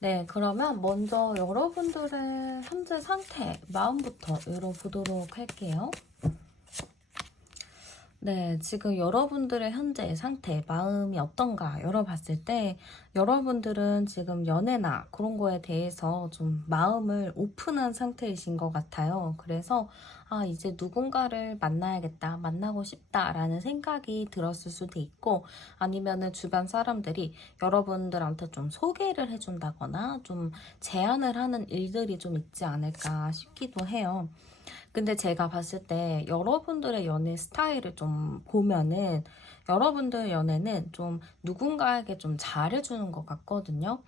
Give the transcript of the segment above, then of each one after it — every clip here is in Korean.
네, 그러면 먼저 여러분들의 현재 상태, 마음부터 열어보도록 할게요. 네, 지금 여러분들의 현재 상태, 마음이 어떤가 열어봤을 때 여러분들은 지금 연애나 그런 거에 대해서 좀 마음을 오픈한 상태이신 것 같아요. 그래서 이제 누군가를 만나야겠다, 만나고 싶다라는 생각이 들었을 수도 있고, 아니면은 주변 사람들이 여러분들한테 좀 소개를 해준다거나 좀 제안을 하는 일들이 좀 있지 않을까 싶기도 해요. 근데 제가 봤을 때 여러분들의 연애 스타일을 좀 보면은 여러분들 연애는 좀 누군가에게 좀 잘해주는 것 같거든요.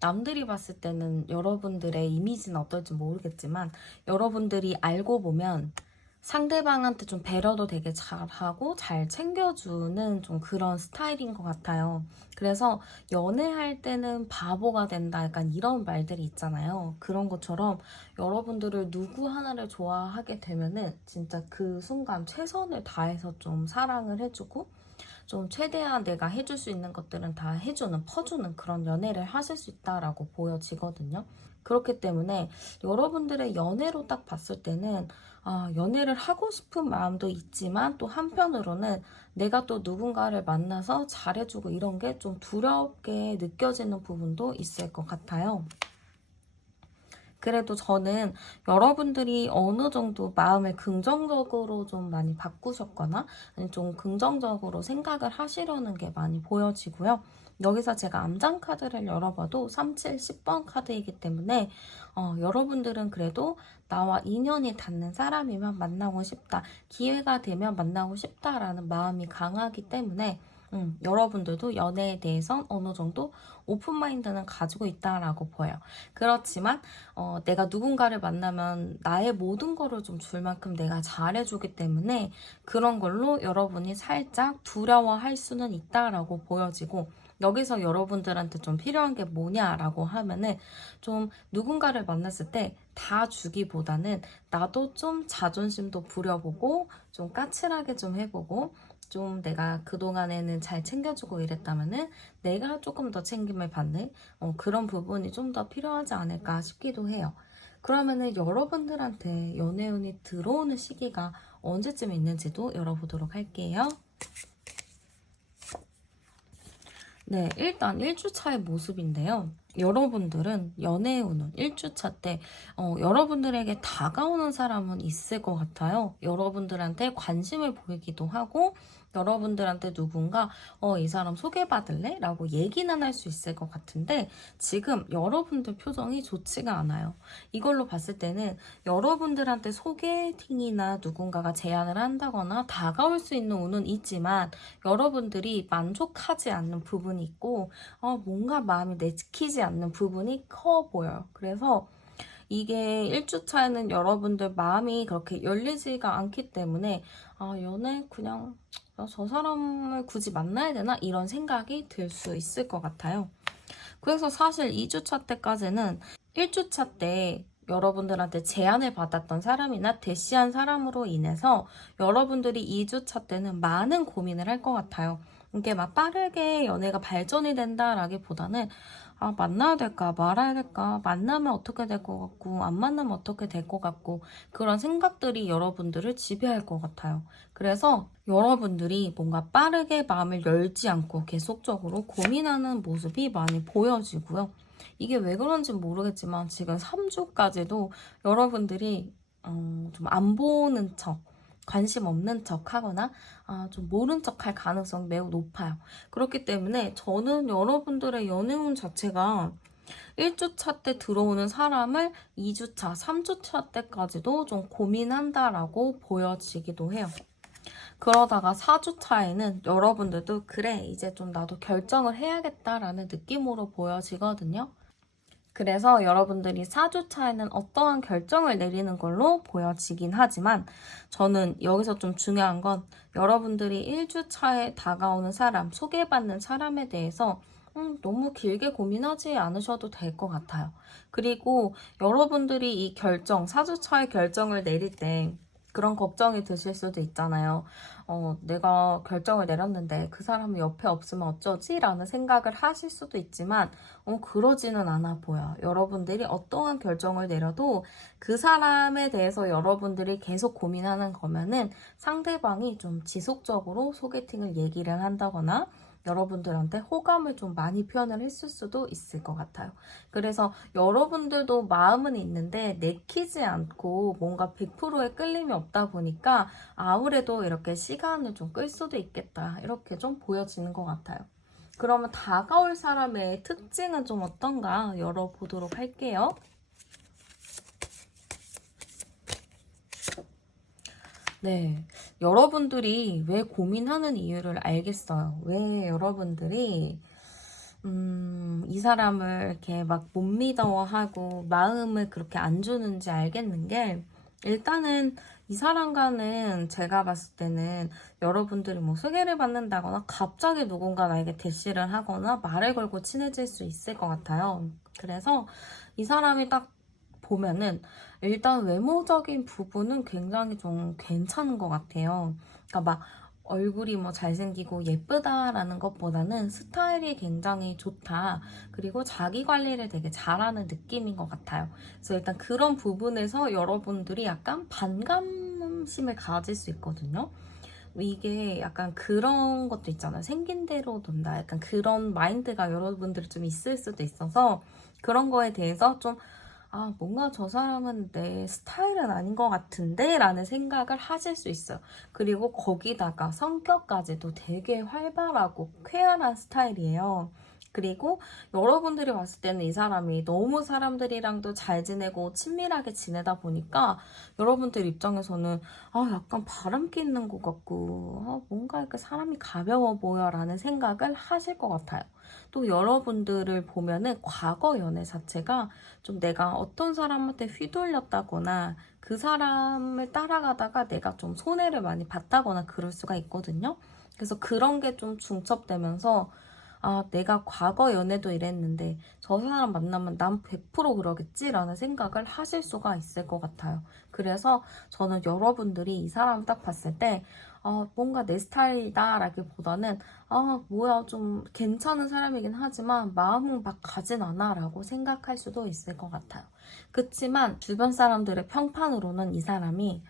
남들이 봤을 때는 여러분들의 이미지는 어떨지 모르겠지만 여러분들이 알고 보면 상대방한테 좀 배려도 되게 잘하고 잘 챙겨주는 좀 그런 스타일인 것 같아요. 그래서 연애할 때는 바보가 된다 약간 이런 말들이 있잖아요. 그런 것처럼 여러분들을 누구 하나를 좋아하게 되면은 진짜 그 순간 최선을 다해서 좀 사랑을 해주고 좀 최대한 내가 해줄 수 있는 것들은 다 해주는, 퍼주는 그런 연애를 하실 수 있다라고 보여지거든요. 그렇기 때문에 여러분들의 연애로 딱 봤을 때는 연애를 하고 싶은 마음도 있지만 또 한편으로는 내가 또 누군가를 만나서 잘해주고 이런 게 좀 두렵게 느껴지는 부분도 있을 것 같아요. 그래도 저는 여러분들이 어느 정도 마음을 긍정적으로 좀 많이 바꾸셨거나 좀 긍정적으로 생각을 하시려는 게 많이 보여지고요. 여기서 제가 암장 카드를 열어봐도 3, 7, 10번 카드이기 때문에 여러분들은 그래도 나와 인연이 닿는 사람이면 만나고 싶다, 기회가 되면 만나고 싶다라는 마음이 강하기 때문에 여러분들도 연애에 대해선 어느 정도 오픈마인드는 가지고 있다라고 보여요. 그렇지만 내가 누군가를 만나면 나의 모든 거를 좀 줄 만큼 내가 잘해주기 때문에 그런 걸로 여러분이 살짝 두려워할 수는 있다라고 보여지고, 여기서 여러분들한테 좀 필요한 게 뭐냐라고 하면은 좀 누군가를 만났을 때 다 주기보다는 나도 좀 자존심도 부려보고 좀 까칠하게 좀 해보고 좀 내가 그동안에는 잘 챙겨주고 이랬다면은 내가 조금 더 챙김을 받는 그런 부분이 좀 더 필요하지 않을까 싶기도 해요. 그러면은 여러분들한테 연애운이 들어오는 시기가 언제쯤 있는지도 열어보도록 할게요. 네, 일단 1주차의 모습인데요. 여러분들은 연애운은 1주차 때 여러분들에게 다가오는 사람은 있을 것 같아요. 여러분들한테 관심을 보이기도 하고 여러분들한테 누군가 이 사람 소개받을래? 라고 얘기는 할 수 있을 것 같은데 지금 여러분들 표정이 좋지가 않아요. 이걸로 봤을 때는 여러분들한테 소개팅이나 누군가가 제안을 한다거나 다가올 수 있는 운은 있지만 여러분들이 만족하지 않는 부분이 있고 뭔가 마음이 내키지 않는 부분이 커 보여요. 그래서 이게 1주차에는 여러분들 마음이 그렇게 열리지가 않기 때문에 연애 그냥 저 사람을 굳이 만나야 되나? 이런 생각이 들 수 있을 것 같아요. 그래서 사실 2주차 때까지는 1주차 때 여러분들한테 제안을 받았던 사람이나 대시한 사람으로 인해서 여러분들이 2주차 때는 많은 고민을 할 것 같아요. 이게 막 빠르게 연애가 발전이 된다라기보다는 만나야 될까 말아야 될까, 만나면 어떻게 될 것 같고 안 만나면 어떻게 될 것 같고 그런 생각들이 여러분들을 지배할 것 같아요. 그래서 여러분들이 뭔가 빠르게 마음을 열지 않고 계속적으로 고민하는 모습이 많이 보여지고요. 이게 왜 그런지 모르겠지만 지금 3주까지도 여러분들이 좀 안 보는 척, 관심 없는 척 하거나 좀 모른 척 할 가능성이 매우 높아요. 그렇기 때문에 저는 여러분들의 연애운 자체가 1주차 때 들어오는 사람을 2주차, 3주차 때까지도 좀 고민한다라고 보여지기도 해요. 그러다가 4주차에는 여러분들도 그래 이제 좀 나도 결정을 해야겠다라는 느낌으로 보여지거든요. 그래서 여러분들이 4주차에는 어떠한 결정을 내리는 걸로 보여지긴 하지만 저는 여기서 좀 중요한 건 여러분들이 1주차에 다가오는 사람, 소개받는 사람에 대해서 너무 길게 고민하지 않으셔도 될 것 같아요. 그리고 여러분들이 이 결정, 4주차의 결정을 내릴 때 그런 걱정이 드실 수도 있잖아요. 내가 결정을 내렸는데 그 사람이 옆에 없으면 어쩌지? 라는 생각을 하실 수도 있지만 그러지는 않아 보여요. 여러분들이 어떠한 결정을 내려도 그 사람에 대해서 여러분들이 계속 고민하는 거면은 상대방이 좀 지속적으로 소개팅을 얘기를 한다거나 여러분들한테 호감을 좀 많이 표현을 했을 수도 있을 것 같아요. 그래서 여러분들도 마음은 있는데 내키지 않고 뭔가 100%의 끌림이 없다 보니까 아무래도 이렇게 시간을 좀 끌 수도 있겠다. 이렇게 좀 보여지는 것 같아요. 그러면 다가올 사람의 특징은 좀 어떤가 열어보도록 할게요. 네, 여러분들이 왜 고민하는 이유를 알겠어요. 왜 여러분들이 이 사람을 이렇게 막 못 믿어하고 마음을 그렇게 안 주는지 알겠는 게 일단은 이 사람과는 제가 봤을 때는 여러분들이 뭐 소개를 받는다거나 갑자기 누군가 나에게 대시를 하거나 말을 걸고 친해질 수 있을 것 같아요. 그래서 이 사람이 딱 보면은 일단 외모적인 부분은 굉장히 좀 괜찮은 것 같아요. 그러니까 막 얼굴이 뭐 잘생기고 예쁘다라는 것보다는 스타일이 굉장히 좋다. 그리고 자기 관리를 되게 잘하는 느낌인 것 같아요. 그래서 일단 그런 부분에서 여러분들이 약간 반감심을 가질 수 있거든요. 이게 약간 그런 것도 있잖아요. 생긴 대로 논다. 약간 그런 마인드가 여러분들 좀 있을 수도 있어서 그런 거에 대해서 좀 뭔가 저 사람은 내 스타일은 아닌 것 같은데? 라는 생각을 하실 수 있어요. 그리고 거기다가 성격까지도 되게 활발하고 쾌활한 스타일이에요. 그리고 여러분들이 봤을 때는 이 사람이 너무 사람들이랑도 잘 지내고 친밀하게 지내다 보니까 여러분들 입장에서는 약간 바람기 있는 것 같고 뭔가 이렇게 사람이 가벼워 보여라는 생각을 하실 것 같아요. 또 여러분들을 보면은 과거 연애 자체가 좀 내가 어떤 사람한테 휘둘렸다거나 그 사람을 따라가다가 내가 좀 손해를 많이 봤다거나 그럴 수가 있거든요. 그래서 그런 게 좀 중첩되면서 내가 과거 연애도 이랬는데 저 사람 만나면 난 100% 그러겠지라는 생각을 하실 수가 있을 것 같아요. 그래서 저는 여러분들이 이 사람 딱 봤을 때 뭔가 내 스타일이다 라기보다는 뭐야 좀 괜찮은 사람이긴 하지만 마음은 막 가진 않아 라고 생각할 수도 있을 것 같아요. 그치만 주변 사람들의 평판으로는 이 사람이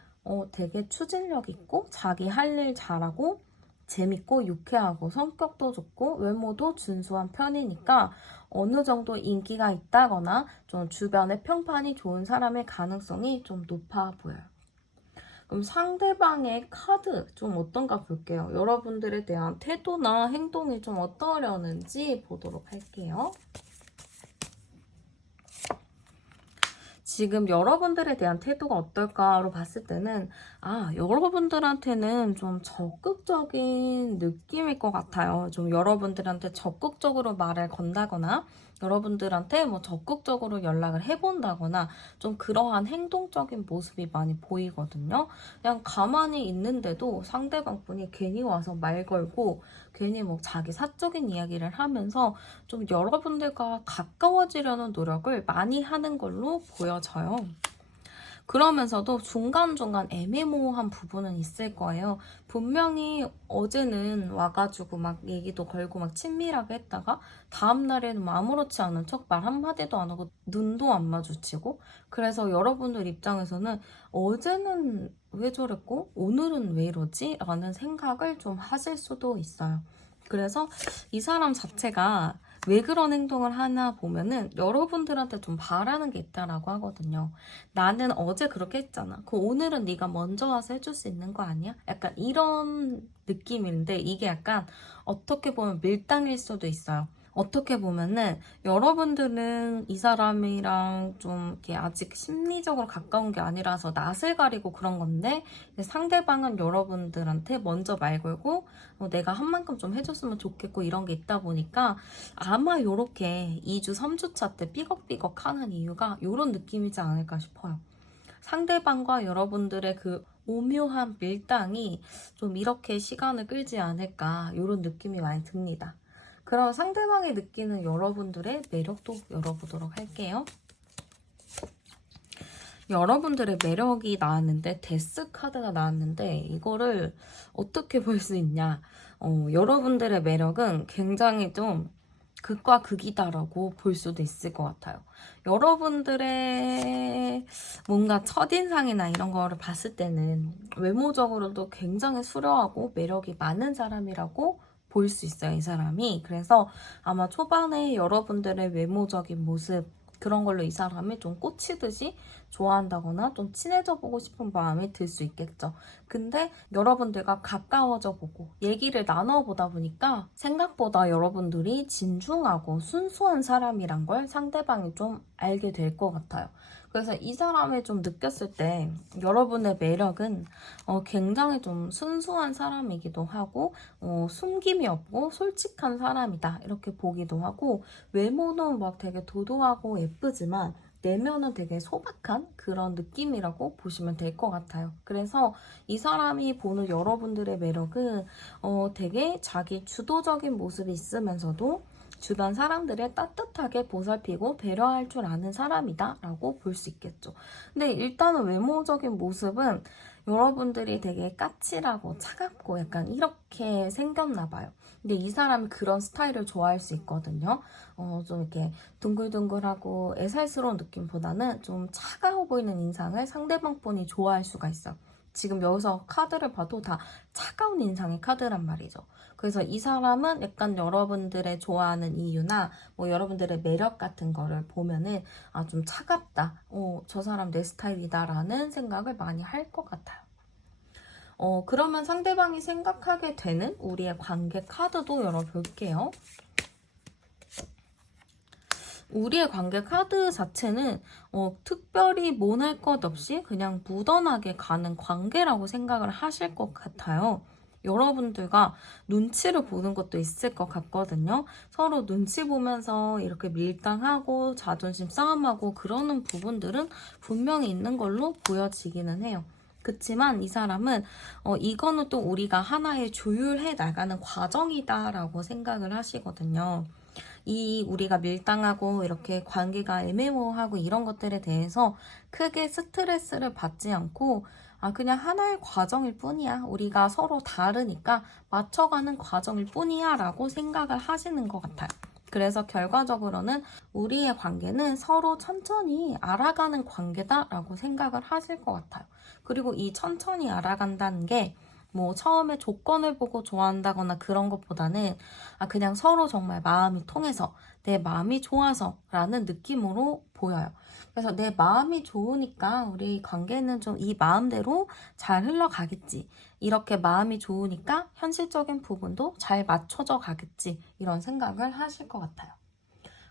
되게 추진력 있고 자기 할 일 잘하고 재밌고 유쾌하고 성격도 좋고 외모도 준수한 편이니까 어느 정도 인기가 있다거나 좀 주변의 평판이 좋은 사람의 가능성이 좀 높아 보여요. 그럼 상대방의 카드 좀 어떤가 볼게요. 여러분들에 대한 태도나 행동이 좀 어떠려는지 보도록 할게요. 지금 여러분들에 대한 태도가 어떨까로 봤을 때는 여러분들한테는 좀 적극적인 느낌일 것 같아요. 좀 여러분들한테 적극적으로 말을 건다거나 여러분들한테 뭐 적극적으로 연락을 해본다거나 좀 그러한 행동적인 모습이 많이 보이거든요. 그냥 가만히 있는데도 상대방 분이 괜히 와서 말 걸고 괜히 뭐 자기 사적인 이야기를 하면서 좀 여러분들과 가까워지려는 노력을 많이 하는 걸로 보여져요. 그러면서도 중간중간 애매모호한 부분은 있을 거예요. 분명히 어제는 와가지고 막 얘기도 걸고 막 친밀하게 했다가 다음날에는 뭐 아무렇지 않은 척 말 한마디도 안 하고 눈도 안 마주치고 그래서 여러분들 입장에서는 어제는 왜 저랬고 오늘은 왜 이러지? 라는 생각을 좀 하실 수도 있어요. 그래서 이 사람 자체가 왜 그런 행동을 하나 보면은 여러분들한테 좀 바라는 게 있다라고 하거든요. 나는 어제 그렇게 했잖아. 그 오늘은 네가 먼저 와서 해줄 수 있는 거 아니야? 약간 이런 느낌인데 이게 약간 어떻게 보면 밀당일 수도 있어요. 어떻게 보면은 여러분들은 이 사람이랑 좀 이렇게 아직 심리적으로 가까운 게 아니라서 낯을 가리고 그런 건데, 상대방은 여러분들한테 먼저 말 걸고 내가 한 만큼 좀 해줬으면 좋겠고 이런 게 있다 보니까 아마 요렇게 2주, 3주 차 때 삐걱삐걱 하는 이유가 요런 느낌이지 않을까 싶어요. 상대방과 여러분들의 그 오묘한 밀당이 좀 이렇게 시간을 끌지 않을까 요런 느낌이 많이 듭니다. 그럼 상대방이 느끼는 여러분들의 매력도 열어보도록 할게요. 여러분들의 매력이 나왔는데 데스 카드가 나왔는데 이거를 어떻게 볼 수 있냐. 여러분들의 매력은 굉장히 좀 극과 극이다라고 볼 수도 있을 것 같아요. 여러분들의 뭔가 첫인상이나 이런 거를 봤을 때는 외모적으로도 굉장히 수려하고 매력이 많은 사람이라고 볼 수 있어요, 이 사람이. 그래서 아마 초반에 여러분들의 외모적인 모습, 그런 걸로 이 사람이 좀 꽂히듯이 좋아한다거나 좀 친해져 보고 싶은 마음이 들 수 있겠죠. 근데 여러분들과 가까워져 보고 얘기를 나눠보다 보니까 생각보다 여러분들이 진중하고 순수한 사람이란 걸 상대방이 좀 알게 될 것 같아요. 그래서 이 사람을 좀 느꼈을 때 여러분의 매력은 굉장히 좀 순수한 사람이기도 하고 숨김이 없고 솔직한 사람이다 이렇게 보기도 하고, 외모는 막 되게 도도하고 예쁘지만 내면은 되게 소박한 그런 느낌이라고 보시면 될 것 같아요. 그래서 이 사람이 보는 여러분들의 매력은 되게 자기 주도적인 모습이 있으면서도 주변 사람들을 따뜻하게 보살피고 배려할 줄 아는 사람이다 라고 볼 수 있겠죠. 근데 일단은 외모적인 모습은 여러분들이 되게 까칠하고 차갑고 약간 이렇게 생겼나 봐요. 근데 이 사람이 그런 스타일을 좋아할 수 있거든요. 좀 이렇게 둥글둥글하고 애살스러운 느낌보다는 좀 차가워 보이는 인상을 상대방 분이 좋아할 수가 있어요. 지금 여기서 카드를 봐도 다 차가운 인상의 카드란 말이죠. 그래서 이 사람은 약간 여러분들의 좋아하는 이유나 뭐 여러분들의 매력 같은 거를 보면은 좀 차갑다. 저 사람 내 스타일이다라는 생각을 많이 할 것 같아요. 그러면 상대방이 생각하게 되는 우리의 관계 카드도 열어볼게요. 우리의 관계 카드 자체는 특별히 모날 것 없이 그냥 무던하게 가는 관계라고 생각을 하실 것 같아요. 여러분들과 눈치를 보는 것도 있을 것 같거든요. 서로 눈치 보면서 이렇게 밀당하고 자존심 싸움하고 그러는 부분들은 분명히 있는 걸로 보여지기는 해요. 그치만 이 사람은 이거는 또 우리가 하나의 조율해 나가는 과정이다라고 생각을 하시거든요. 이 우리가 밀당하고 이렇게 관계가 애매모호하고 이런 것들에 대해서 크게 스트레스를 받지 않고 그냥 하나의 과정일 뿐이야. 우리가 서로 다르니까 맞춰가는 과정일 뿐이야 라고 생각을 하시는 것 같아요. 그래서 결과적으로는 우리의 관계는 서로 천천히 알아가는 관계다라고 생각을 하실 것 같아요. 그리고 이 천천히 알아간다는 게 뭐 처음에 조건을 보고 좋아한다거나 그런 것보다는 그냥 서로 정말 마음이 통해서 내 마음이 좋아서 라는 느낌으로 보여요. 그래서 내 마음이 좋으니까 우리 관계는 좀 이 마음대로 잘 흘러가겠지. 이렇게 마음이 좋으니까 현실적인 부분도 잘 맞춰져 가겠지. 이런 생각을 하실 것 같아요.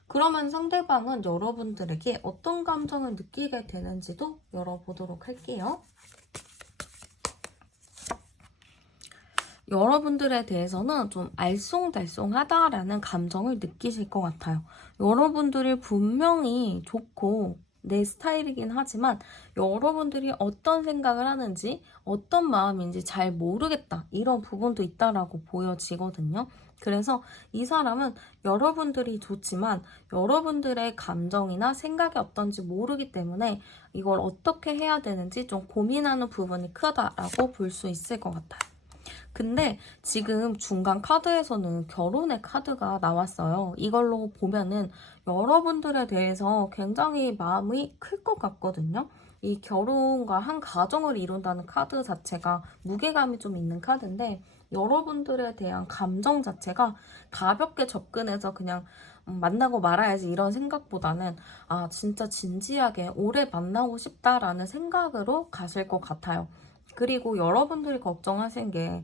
그러면 상대방은 여러분들에게 어떤 감정을 느끼게 되는지도 열어보도록 할게요. 여러분들에 대해서는 좀 알쏭달쏭하다라는 감정을 느끼실 것 같아요. 여러분들이 분명히 좋고 내 스타일이긴 하지만 여러분들이 어떤 생각을 하는지 어떤 마음인지 잘 모르겠다 이런 부분도 있다라고 보여지거든요. 그래서 이 사람은 여러분들이 좋지만 여러분들의 감정이나 생각이 어떤지 모르기 때문에 이걸 어떻게 해야 되는지 좀 고민하는 부분이 크다라고 볼 수 있을 것 같아요. 근데 지금 중간 카드에서는 결혼의 카드가 나왔어요. 이걸로 보면은 여러분들에 대해서 굉장히 마음이 클 것 같거든요. 이 결혼과 한 가정을 이룬다는 카드 자체가 무게감이 좀 있는 카드인데 여러분들에 대한 감정 자체가 가볍게 접근해서 그냥 만나고 말아야지 이런 생각보다는 진짜 진지하게 오래 만나고 싶다라는 생각으로 가실 것 같아요. 그리고 여러분들이 걱정하신 게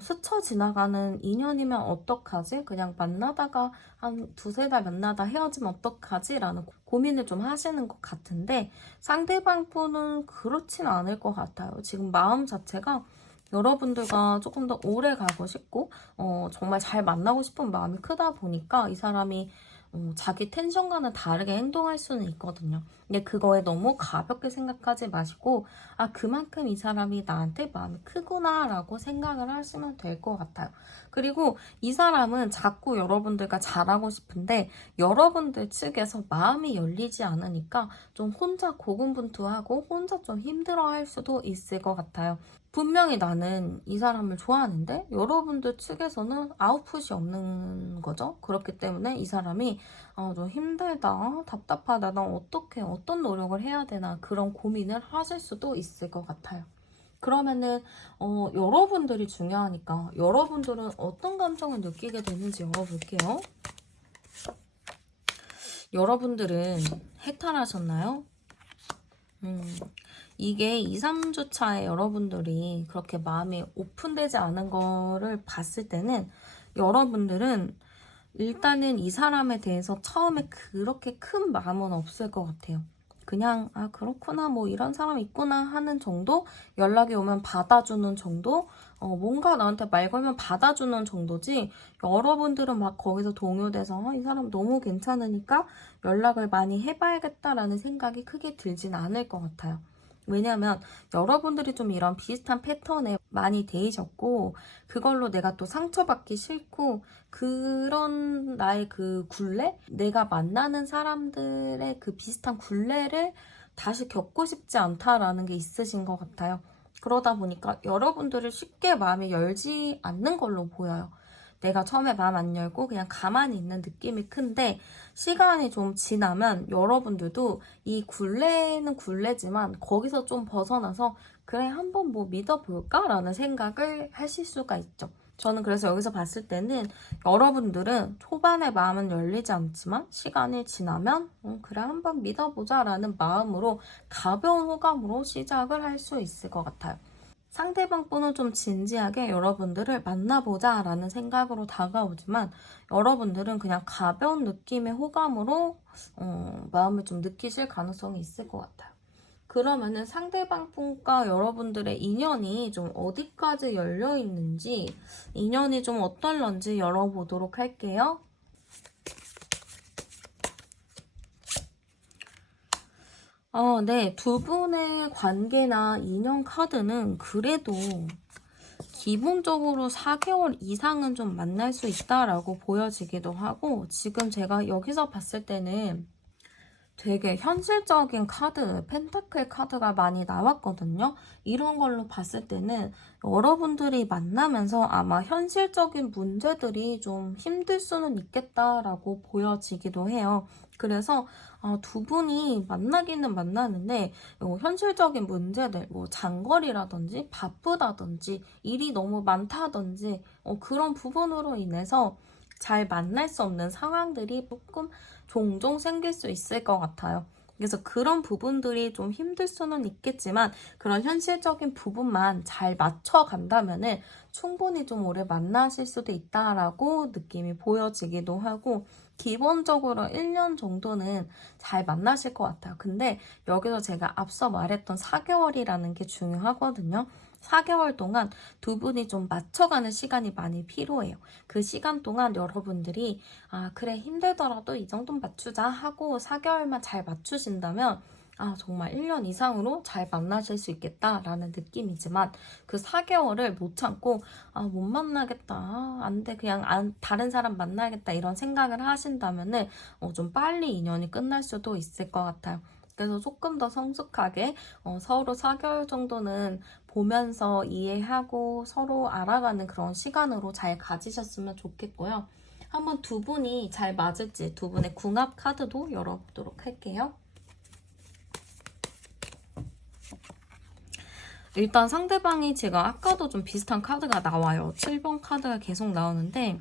스쳐 지나가는 인연이면 어떡하지? 그냥 만나다가 한 두세 달 만나다 헤어지면 어떡하지? 라는 고민을 좀 하시는 것 같은데 상대방 분은 그렇진 않을 것 같아요. 지금 마음 자체가 여러분들과 조금 더 오래 가고 싶고 정말 잘 만나고 싶은 마음이 크다 보니까 이 사람이 자기 텐션과는 다르게 행동할 수는 있거든요. 근데 그거에 너무 가볍게 생각하지 마시고 그만큼 이 사람이 나한테 마음이 크구나 라고 생각을 하시면 될 것 같아요. 그리고 이 사람은 자꾸 여러분들과 잘하고 싶은데 여러분들 측에서 마음이 열리지 않으니까 좀 혼자 고군분투하고 혼자 좀 힘들어할 수도 있을 것 같아요. 분명히 나는 이 사람을 좋아하는데 여러분들 측에서는 아웃풋이 없는 거죠. 그렇기 때문에 이 사람이 좀 힘들다, 답답하다, 난 어떻게 어떤 노력을 해야 되나 그런 고민을 하실 수도 있을 것 같아요. 그러면은 여러분들이 중요하니까 여러분들은 어떤 감정을 느끼게 되는지 열어볼게요. 여러분들은 해탈하셨나요? 이게 2, 3주 차에 여러분들이 그렇게 마음이 오픈되지 않은 거를 봤을 때는 여러분들은 일단은 이 사람에 대해서 처음에 그렇게 큰 마음은 없을 것 같아요. 그냥 그렇구나 뭐 이런 사람 있구나 하는 정도, 연락이 오면 받아주는 정도, 뭔가 나한테 말 걸면 받아주는 정도지 여러분들은 막 거기서 동요돼서 이 사람 너무 괜찮으니까 연락을 많이 해봐야겠다라는 생각이 크게 들진 않을 것 같아요. 왜냐면 여러분들이 좀 이런 비슷한 패턴에 많이 데이셨고 그걸로 내가 또 상처받기 싫고 그런 나의 그 굴레? 내가 만나는 사람들의 그 비슷한 굴레를 다시 겪고 싶지 않다라는 게 있으신 것 같아요. 그러다 보니까 여러분들을 쉽게 마음이 열지 않는 걸로 보여요. 내가 처음에 마음 안 열고 그냥 가만히 있는 느낌이 큰데 시간이 좀 지나면 여러분들도 이 굴레는 굴레지만 거기서 좀 벗어나서 그래 한번 뭐 믿어볼까? 라는 생각을 하실 수가 있죠. 저는 그래서 여기서 봤을 때는 여러분들은 초반에 마음은 열리지 않지만 시간이 지나면 그래 한번 믿어보자 라는 마음으로 가벼운 호감으로 시작을 할 수 있을 것 같아요. 상대방 분은 좀 진지하게 여러분들을 만나보자 라는 생각으로 다가오지만 여러분들은 그냥 가벼운 느낌의 호감으로 마음을 좀 느끼실 가능성이 있을 것 같아요. 그러면은 상대방 분과 여러분들의 인연이 좀 어디까지 열려 있는지, 인연이 좀 어떨런지 열어보도록 할게요. 네. 두 분의 관계나 인연 카드는 그래도 기본적으로 4개월 이상은 좀 만날 수 있다라고 보여지기도 하고 지금 제가 여기서 봤을 때는 되게 현실적인 카드, 펜타클 카드가 많이 나왔거든요. 이런 걸로 봤을 때는 여러분들이 만나면서 아마 현실적인 문제들이 좀 힘들 수는 있겠다라고 보여지기도 해요. 그래서 두 분이 만나기는 만나는데 현실적인 문제들, 뭐 장거리라든지 바쁘다든지 일이 너무 많다든지 그런 부분으로 인해서 잘 만날 수 없는 상황들이 조금 종종 생길 수 있을 것 같아요. 그래서 그런 부분들이 좀 힘들 수는 있겠지만 그런 현실적인 부분만 잘 맞춰간다면은 충분히 좀 오래 만나실 수도 있다라고 느낌이 보여지기도 하고 기본적으로 1년 정도는 잘 만나실 것 같아요. 근데 여기서 제가 앞서 말했던 4개월이라는 게 중요하거든요. 4개월 동안 두 분이 좀 맞춰가는 시간이 많이 필요해요. 그 시간 동안 여러분들이 그래 힘들더라도 이 정도는 맞추자 하고 4개월만 잘 맞추신다면 정말 1년 이상으로 잘 만나실 수 있겠다라는 느낌이지만 그 4개월을 못 참고 못 만나겠다. 안 돼. 그냥 다른 사람 만나야겠다. 이런 생각을 하신다면은 좀 빨리 인연이 끝날 수도 있을 것 같아요. 그래서 조금 더 성숙하게 서로 4개월 정도는 보면서 이해하고 서로 알아가는 그런 시간으로 잘 가지셨으면 좋겠고요. 한번 두 분이 잘 맞을지 두 분의 궁합 카드도 열어보도록 할게요. 일단 상대방이 제가 아까도 좀 비슷한 카드가 나와요. 7번 카드가 계속 나오는데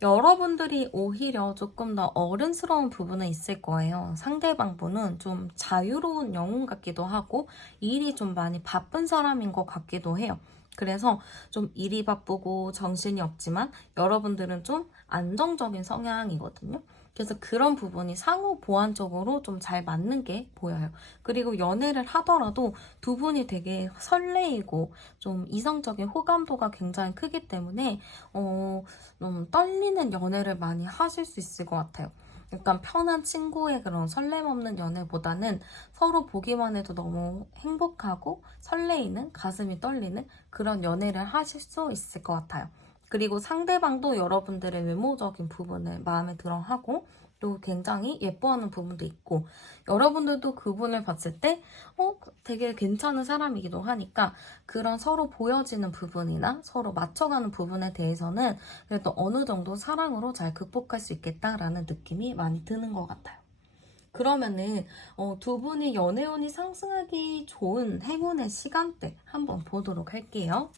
여러분들이 오히려 조금 더 어른스러운 부분은 있을 거예요. 상대방분은 좀 자유로운 영혼 같기도 하고 일이 좀 많이 바쁜 사람인 것 같기도 해요. 그래서 좀 일이 바쁘고 정신이 없지만 여러분들은 좀 안정적인 성향이거든요. 그래서 그런 부분이 상호 보완적으로 좀 잘 맞는 게 보여요. 그리고 연애를 하더라도 두 분이 되게 설레이고 좀 이성적인 호감도가 굉장히 크기 때문에 좀 떨리는 연애를 많이 하실 수 있을 것 같아요. 약간 편한 친구의 그런 설렘 없는 연애보다는 서로 보기만 해도 너무 행복하고 설레이는, 가슴이 떨리는 그런 연애를 하실 수 있을 것 같아요. 그리고 상대방도 여러분들의 외모적인 부분을 마음에 들어 하고 또 굉장히 예뻐하는 부분도 있고 여러분들도 그분을 봤을 때 되게 괜찮은 사람이기도 하니까 그런 서로 보여지는 부분이나 서로 맞춰가는 부분에 대해서는 그래도 어느 정도 사랑으로 잘 극복할 수 있겠다라는 느낌이 많이 드는 것 같아요. 그러면은 두 분이 연애운이 상승하기 좋은 행운의 시간대 한번 보도록 할게요.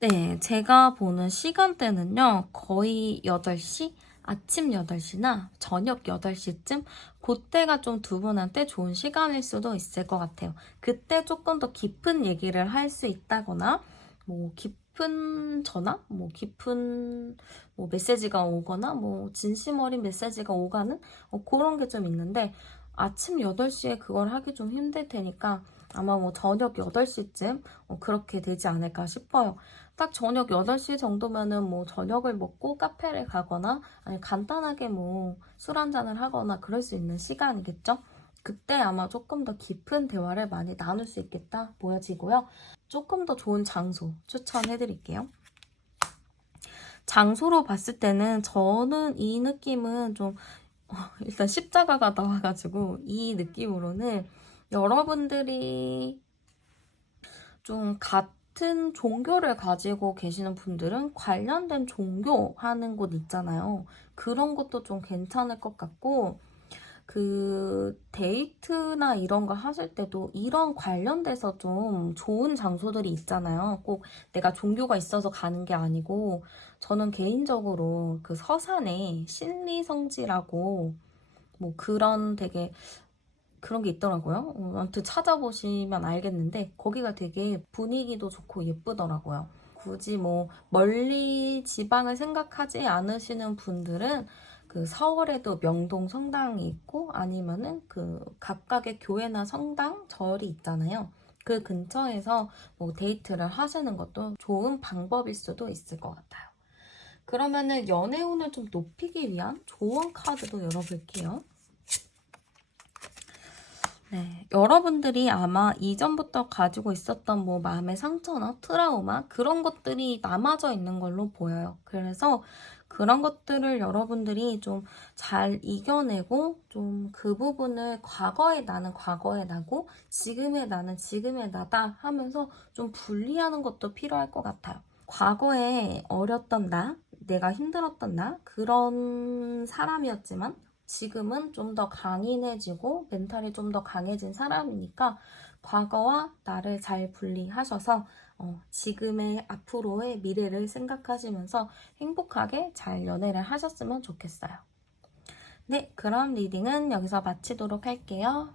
네, 제가 보는 시간대는요, 거의 8시? 아침 8시나 저녁 8시쯤? 그때가 좀 두 분한테 좋은 시간일 수도 있을 것 같아요. 그때 조금 더 깊은 얘기를 할 수 있다거나, 뭐, 깊은 전화? 뭐, 깊은 메시지가 오거나, 뭐, 진심 어린 메시지가 오가는? 그런 게 좀 있는데, 아침 8시에 그걸 하기 좀 힘들 테니까, 아마 뭐 저녁 8시쯤 그렇게 되지 않을까 싶어요. 딱 저녁 8시 정도면은 뭐 저녁을 먹고 카페를 가거나 아니 간단하게 뭐 술 한잔을 하거나 그럴 수 있는 시간이겠죠? 그때 아마 조금 더 깊은 대화를 많이 나눌 수 있겠다 보여지고요. 조금 더 좋은 장소 추천해드릴게요. 장소로 봤을 때는 저는 이 느낌은 좀 일단 십자가가 나와가지고 이 느낌으로는 여러분들이 좀 같은 종교를 가지고 계시는 분들은 관련된 종교 하는 곳 있잖아요. 그런 것도 좀 괜찮을 것 같고, 그 데이트나 이런 거 하실 때도 이런 관련돼서 좀 좋은 장소들이 있잖아요. 꼭 내가 종교가 있어서 가는 게 아니고, 저는 개인적으로 그 서산에 신리성지라고 뭐 그런 되게 그런 게 있더라고요. 아무튼 찾아보시면 알겠는데 거기가 되게 분위기도 좋고 예쁘더라고요. 굳이 뭐 멀리 지방을 생각하지 않으시는 분들은 그 서울에도 명동 성당이 있고 아니면은 그 각각의 교회나 성당, 절이 있잖아요. 그 근처에서 뭐 데이트를 하시는 것도 좋은 방법일 수도 있을 것 같아요. 그러면은 연애운을 좀 높이기 위한 조언 카드도 열어볼게요. 네, 여러분들이 아마 이전부터 가지고 있었던 뭐 마음의 상처나 트라우마 그런 것들이 남아져 있는 걸로 보여요. 그래서 그런 것들을 여러분들이 좀 잘 이겨내고 좀 그 부분을 과거의 나는 과거의 나고 지금의 나는 지금의 나다 하면서 좀 분리하는 것도 필요할 것 같아요. 과거에 어렸던 나, 내가 힘들었던 나 그런 사람이었지만 지금은 좀 더 강인해지고 멘탈이 좀 더 강해진 사람이니까 과거와 나를 잘 분리하셔서 지금의 앞으로의 미래를 생각하시면서 행복하게 잘 연애를 하셨으면 좋겠어요. 네, 그럼 리딩은 여기서 마치도록 할게요.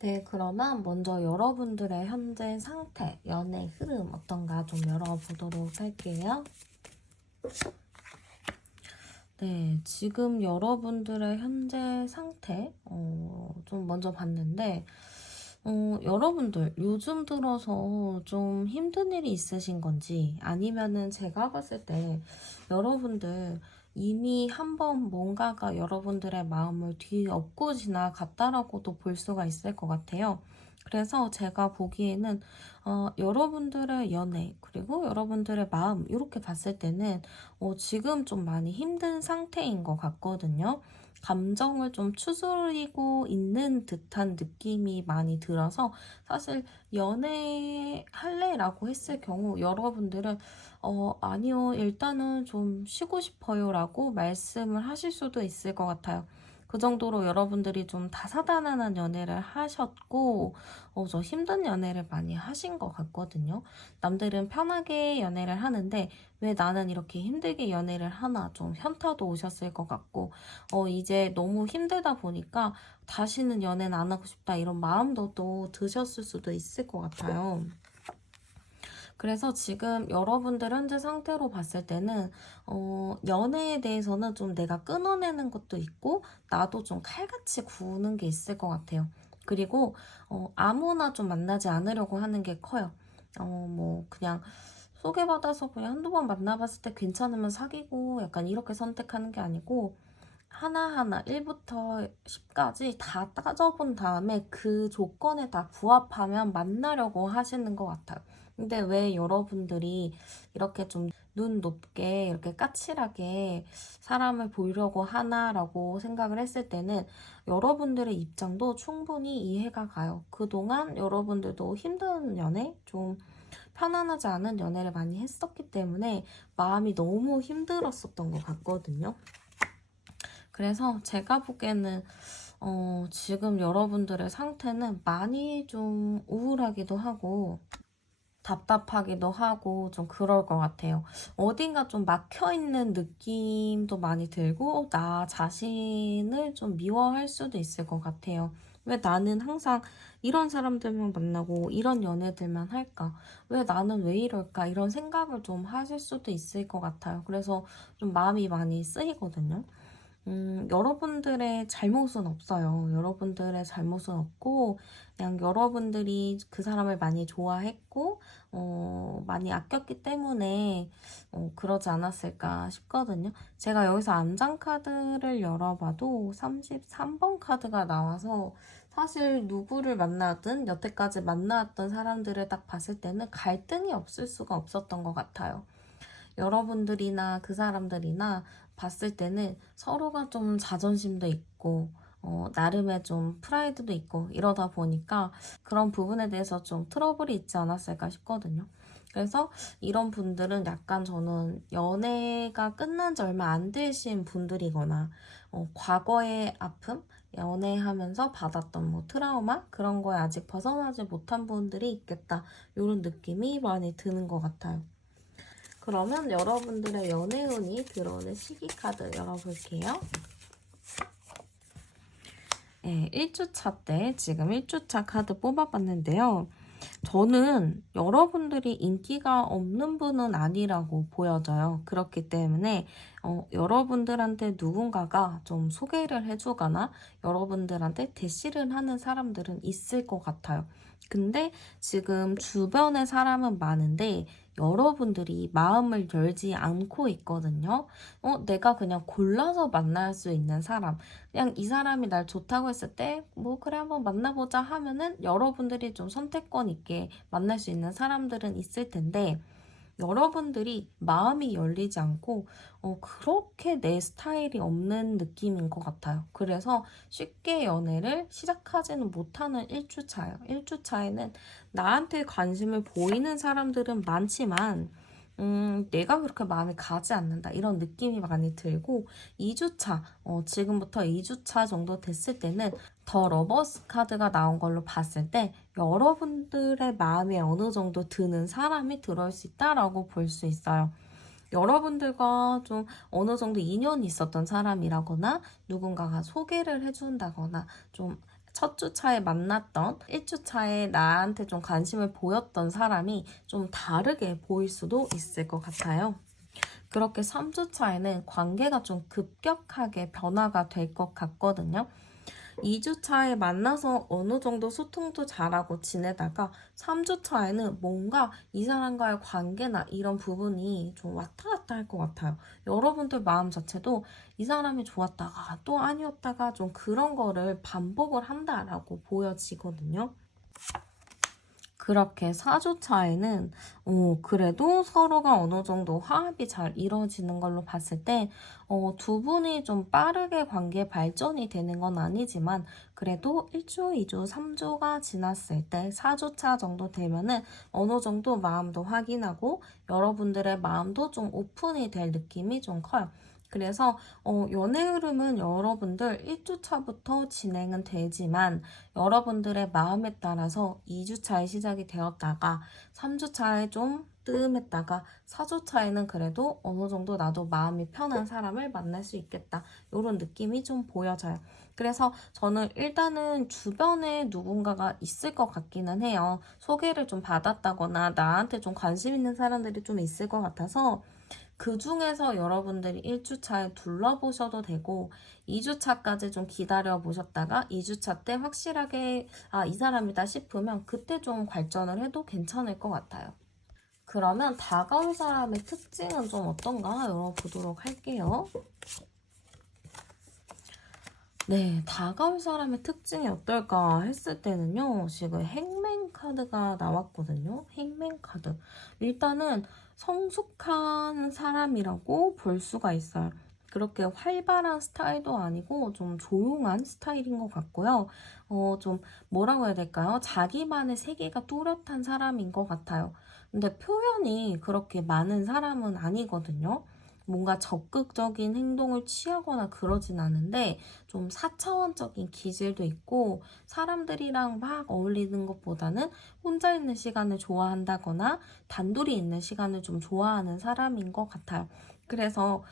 네, 그러면 먼저 여러분들의 현재 상태, 연애 흐름 어떤가 좀 열어보도록 할게요. 네, 지금 여러분들의 현재 상태, 좀 먼저 봤는데, 여러분들 요즘 들어서 좀 힘든 일이 있으신 건지, 아니면은 제가 봤을 때 여러분들 이미 한번 뭔가가 여러분들의 마음을 뒤엎고 지나갔다라고도 볼 수가 있을 것 같아요. 그래서 제가 보기에는 여러분들의 연애 그리고 여러분들의 마음 이렇게 봤을 때는 지금 좀 많이 힘든 상태인 것 같거든요. 감정을 좀 추스리고 있는 듯한 느낌이 많이 들어서 사실 연애할래라고 했을 경우 여러분들은 아니요 일단은 좀 쉬고 싶어요 라고 말씀을 하실 수도 있을 것 같아요. 그 정도로 여러분들이 좀 다사다난한 연애를 하셨고, 저 힘든 연애를 많이 하신 것 같거든요. 남들은 편하게 연애를 하는데, 왜 나는 이렇게 힘들게 연애를 하나 좀 현타도 오셨을 것 같고, 이제 너무 힘들다 보니까 다시는 연애는 안 하고 싶다 이런 마음도 또 드셨을 수도 있을 것 같아요. 그래서 지금 여러분들 현재 상태로 봤을 때는 연애에 대해서는 좀 내가 끊어내는 것도 있고 나도 좀 칼같이 구우는 게 있을 것 같아요. 그리고 아무나 좀 만나지 않으려고 하는 게 커요. 뭐 그냥 소개받아서 그냥 한두 번 만나봤을 때 괜찮으면 사귀고 약간 이렇게 선택하는 게 아니고 하나하나 1부터 10까지 다 따져본 다음에 그 조건에 다 부합하면 만나려고 하시는 것 같아요. 근데 왜 여러분들이 이렇게 좀 눈 높게 이렇게 까칠하게 사람을 보려고 하나라고 생각을 했을 때는 여러분들의 입장도 충분히 이해가 가요. 그동안 여러분들도 힘든 연애, 좀 편안하지 않은 연애를 많이 했었기 때문에 마음이 너무 힘들었었던 것 같거든요. 그래서 제가 보기에는 지금 여러분들의 상태는 많이 좀 우울하기도 하고 답답하기도 하고 좀 그럴 것 같아요. 어딘가 좀 막혀있는 느낌도 많이 들고 나 자신을 좀 미워할 수도 있을 것 같아요. 왜 나는 항상 이런 사람들만 만나고 이런 연애들만 할까? 왜 나는 왜 이럴까? 이런 생각을 좀 하실 수도 있을 것 같아요. 그래서 좀 마음이 많이 쓰이거든요. 여러분들의 잘못은 없어요. 여러분들의 잘못은 없고, 그냥 여러분들이 그 사람을 많이 좋아했고, 많이 아꼈기 때문에, 그러지 않았을까 싶거든요. 제가 여기서 암장 카드를 열어봐도 33번 카드가 나와서, 사실 누구를 만나든, 여태까지 만나왔던 사람들을 딱 봤을 때는 갈등이 없을 수가 없었던 것 같아요. 여러분들이나 그 사람들이나 봤을 때는 서로가 좀 자존심도 있고, 나름의 좀 프라이드도 있고, 이러다 보니까 그런 부분에 대해서 좀 트러블이 있지 않았을까 싶거든요. 그래서 이런 분들은 약간 저는 연애가 끝난 지 얼마 안 되신 분들이거나, 과거의 아픔? 연애하면서 받았던 뭐 트라우마? 그런 거에 아직 벗어나지 못한 분들이 있겠다. 이런 느낌이 많이 드는 것 같아요. 그러면 여러분들의 연애운이 들어오는 시기 카드 열어볼게요. 네, 1주차 때 지금 1주차 카드 뽑아봤는데요. 저는 여러분들이 인기가 없는 분은 아니라고 보여져요. 그렇기 때문에 여러분들한테 누군가가 좀 소개를 해주거나 여러분들한테 대시를 하는 사람들은 있을 것 같아요. 근데 지금 주변에 사람은 많은데 여러분들이 마음을 열지 않고 있거든요. 내가 그냥 골라서 만날 수 있는 사람, 그냥 이 사람이 날 좋다고 했을 때, 뭐, 그래, 한번 만나보자 하면은 여러분들이 좀 선택권 있게 만날 수 있는 사람들은 있을 텐데, 여러분들이 마음이 열리지 않고, 그렇게 내 스타일이 없는 느낌인 것 같아요. 그래서 쉽게 연애를 시작하지는 못하는 1주차예요. 1주차에는 나한테 관심을 보이는 사람들은 많지만, 내가 그렇게 마음이 가지 않는다. 이런 느낌이 많이 들고, 2주차, 지금부터 2주차 정도 됐을 때는 더 러버스 카드가 나온 걸로 봤을 때, 여러분들의 마음에 어느 정도 드는 사람이 들어올 수 있다라고 볼 수 있어요. 여러분들과 좀 어느 정도 인연이 있었던 사람이라거나, 누군가가 소개를 해준다거나, 좀 첫 주차에 만났던 1주차에 나한테 좀 관심을 보였던 사람이 좀 다르게 보일 수도 있을 것 같아요. 그렇게 3주차에는 관계가 좀 급격하게 변화가 될 것 같거든요. 2주차에 만나서 어느 정도 소통도 잘하고 지내다가 3주차에는 뭔가 이 사람과의 관계나 이런 부분이 좀 왔다 갔다 할 것 같아요. 여러분들 마음 자체도 이 사람이 좋았다가 또 아니었다가 좀 그런 거를 반복을 한다라고 보여지거든요. 그렇게 4주차에는 그래도 서로가 어느 정도 화합이 잘 이루어지는 걸로 봤을 때 두 분이 좀 빠르게 관계 발전이 되는 건 아니지만 그래도 1주, 2주, 3주가 지났을 때 4주차 정도 되면은 어느 정도 마음도 확인하고 여러분들의 마음도 좀 오픈이 될 느낌이 좀 커요. 그래서 연애 흐름은 여러분들 1주차부터 진행은 되지만 여러분들의 마음에 따라서 2주차에 시작이 되었다가 3주차에 좀 뜸했다가 4주차에는 그래도 어느 정도 나도 마음이 편한 사람을 만날 수 있겠다. 이런 느낌이 좀 보여져요. 그래서 저는 일단은 주변에 누군가가 있을 것 같기는 해요. 소개를 좀 받았다거나 나한테 좀 관심 있는 사람들이 좀 있을 것 같아서 그 중에서 여러분들이 1주차에 둘러보셔도 되고 2주차까지 좀 기다려 보셨다가 2주차 때 확실하게 이 사람이다 싶으면 그때 좀 발전을 해도 괜찮을 것 같아요. 그러면 다가올 사람의 특징은 좀 어떤가 열어보도록 할게요. 네, 다가올 사람의 특징이 어떨까 했을 때는요, 지금 행맨 카드가 나왔거든요. 행맨 카드. 일단은 성숙한 사람이라고 볼 수가 있어요. 그렇게 활발한 스타일도 아니고 좀 조용한 스타일인 것 같고요. 좀 뭐라고 해야 될까요? 자기만의 세계가 뚜렷한 사람인 것 같아요. 근데 표현이 그렇게 많은 사람은 아니거든요. 뭔가 적극적인 행동을 취하거나 그러진 않은데 좀 4차원적인 기질도 있고 사람들이랑 막 어울리는 것보다는 혼자 있는 시간을 좋아한다거나 단둘이 있는 시간을 좀 좋아하는 사람인 것 같아요. 그래서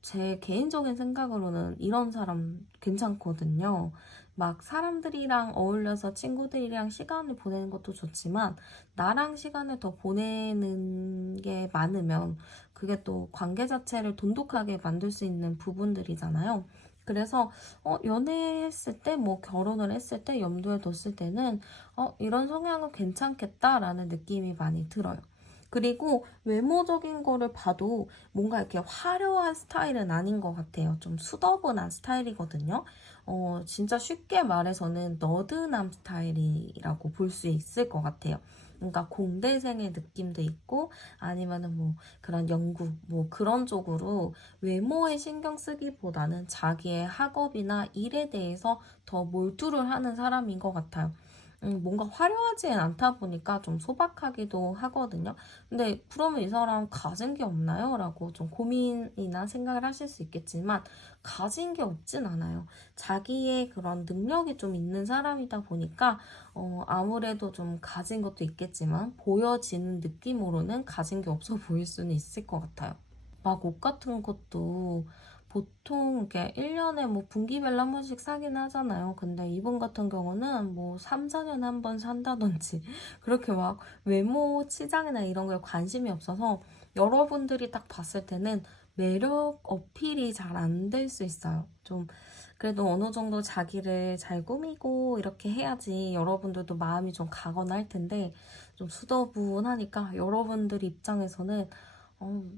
제 개인적인 생각으로는 이런 사람 괜찮거든요. 막 사람들이랑 어울려서 친구들이랑 시간을 보내는 것도 좋지만 나랑 시간을 더 보내는 게 많으면 그게 또 관계 자체를 돈독하게 만들 수 있는 부분들이잖아요. 그래서 연애했을 때 뭐 결혼을 했을 때 염두에 뒀을 때는 이런 성향은 괜찮겠다라는 느낌이 많이 들어요. 그리고 외모적인 거를 봐도 뭔가 이렇게 화려한 스타일은 아닌 것 같아요. 좀 수더분한 스타일이거든요. 진짜 쉽게 말해서는 너드남 스타일이라고 볼 수 있을 것 같아요. 그러니까 공대생의 느낌도 있고 아니면은 뭐 그런 연구 뭐 그런 쪽으로 외모에 신경 쓰기보다는 자기의 학업이나 일에 대해서 더 몰두를 하는 사람인 것 같아요. 뭔가 화려하지 않다 보니까 좀 소박하기도 하거든요. 근데 그러면 이 사람 가진 게 없나요? 라고 좀 고민이나 생각을 하실 수 있겠지만 가진 게 없진 않아요. 자기의 그런 능력이 좀 있는 사람이다 보니까 아무래도 좀 가진 것도 있겠지만 보여지는 느낌으로는 가진 게 없어 보일 수는 있을 것 같아요. 막 옷 같은 것도 보통 이렇게 1년에 뭐 분기별로 한 번씩 사긴 하잖아요. 근데 이분 같은 경우는 뭐 3, 4년에 한 번 산다든지 그렇게 막 외모 치장이나 이런 거에 관심이 없어서 여러분들이 딱 봤을 때는 매력 어필이 잘 안 될 수 있어요. 좀 그래도 어느 정도 자기를 잘 꾸미고 이렇게 해야지 여러분들도 마음이 좀 가거나 할 텐데 좀 수더분하니까 여러분들 입장에서는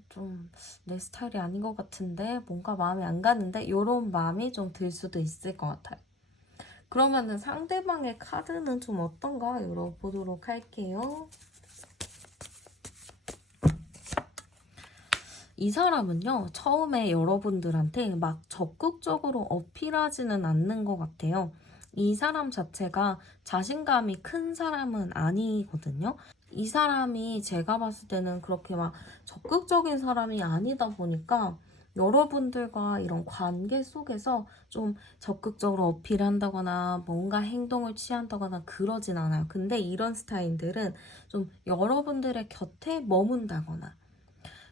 좀 내 스타일이 아닌 것 같은데 뭔가 마음이 안 가는데 이런 마음이 좀 들 수도 있을 것 같아요. 그러면은 상대방의 카드는 좀 어떤가 열어보도록 할게요. 이 사람은요, 처음에 여러분들한테 막 적극적으로 어필하지는 않는 것 같아요. 이 사람 자체가 자신감이 큰 사람은 아니거든요. 이 사람이 제가 봤을 때는 그렇게 막 적극적인 사람이 아니다 보니까 여러분들과 이런 관계 속에서 좀 적극적으로 어필한다거나 뭔가 행동을 취한다거나 그러진 않아요. 근데 이런 스타일들은 좀 여러분들의 곁에 머문다거나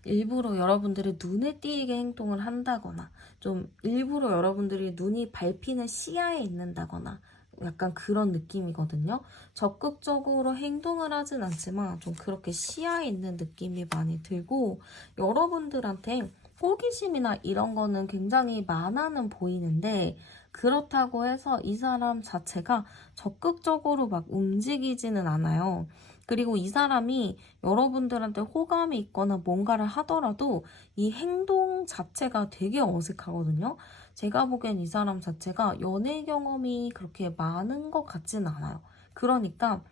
일부러 여러분들의 눈에 띄게 행동을 한다거나 좀 일부러 여러분들이 눈이 밟히는 시야에 있는다거나 약간 그런 느낌이거든요. 적극적으로 행동을 하진 않지만 좀 그렇게 시야에 있는 느낌이 많이 들고 여러분들한테 호기심이나 이런 거는 굉장히 많아는 보이는데 그렇다고 해서 이 사람 자체가 적극적으로 막 움직이지는 않아요. 그리고 이 사람이 여러분들한테 호감이 있거나 뭔가를 하더라도 이 행동 자체가 되게 어색하거든요. 제가 보기엔 이 사람 자체가 연애 경험이 그렇게 많은 것 같진 않아요. 그러니까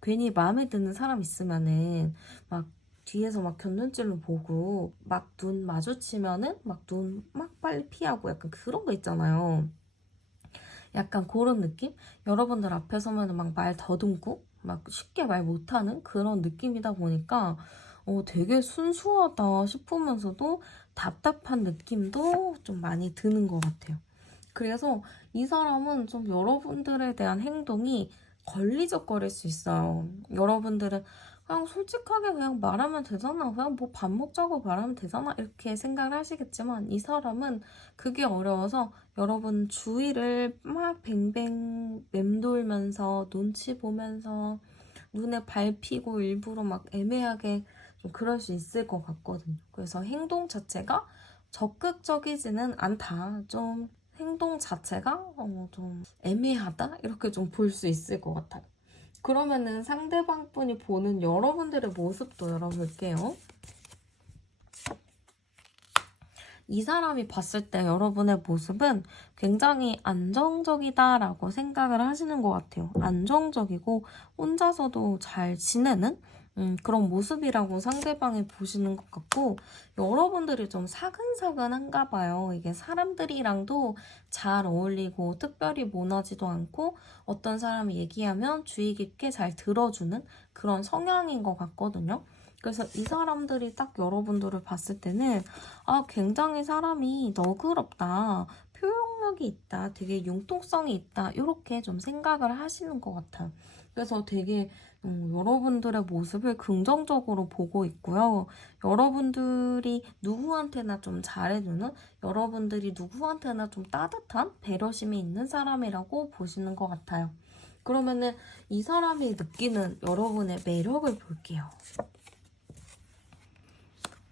괜히 마음에 드는 사람 있으면은 막 뒤에서 막 곁눈질로 보고 막 눈 마주치면은 막 눈 막 빨리 피하고 약간 그런 거 있잖아요. 약간 그런 느낌? 여러분들 앞에 서면은 막 말 더듬고 막 쉽게 말 못하는 그런 느낌이다 보니까 되게 순수하다 싶으면서도 답답한 느낌도 좀 많이 드는 것 같아요. 그래서 이 사람은 좀 여러분들에 대한 행동이 걸리적거릴 수 있어요. 여러분들은 그냥 솔직하게 그냥 말하면 되잖아. 그냥 뭐 밥 먹자고 말하면 되잖아. 이렇게 생각을 하시겠지만 이 사람은 그게 어려워서 여러분 주위를 막 뱅뱅 맴돌면서 눈치 보면서 눈에 밟히고 일부러 막 애매하게 좀 그럴 수 있을 것 같거든요. 그래서 행동 자체가 적극적이지는 않다. 좀 행동 자체가 좀 애매하다? 이렇게 좀 볼 수 있을 것 같아요. 그러면은 상대방 분이 보는 여러분들의 모습도 열어볼게요. 이 사람이 봤을 때 여러분의 모습은 굉장히 안정적이다라고 생각을 하시는 것 같아요. 안정적이고 혼자서도 잘 지내는 그런 모습이라고 상대방이 보시는 것 같고, 여러분들이 좀 사근사근한가 봐요. 이게 사람들이랑도 잘 어울리고 특별히 모나지도 않고 어떤 사람이 얘기하면 주의 깊게 잘 들어주는 그런 성향인 것 같거든요. 그래서 이 사람들이 딱 여러분들을 봤을 때는 굉장히 사람이 너그럽다, 표현력이 있다, 되게 융통성이 있다, 이렇게 좀 생각을 하시는 것 같아요. 그래서 되게 여러분들의 모습을 긍정적으로 보고 있고요. 여러분들이 누구한테나 좀 잘해주는, 여러분들이 누구한테나 좀 따뜻한 배려심이 있는 사람이라고 보시는 것 같아요. 그러면은 이 사람이 느끼는 여러분의 매력을 볼게요.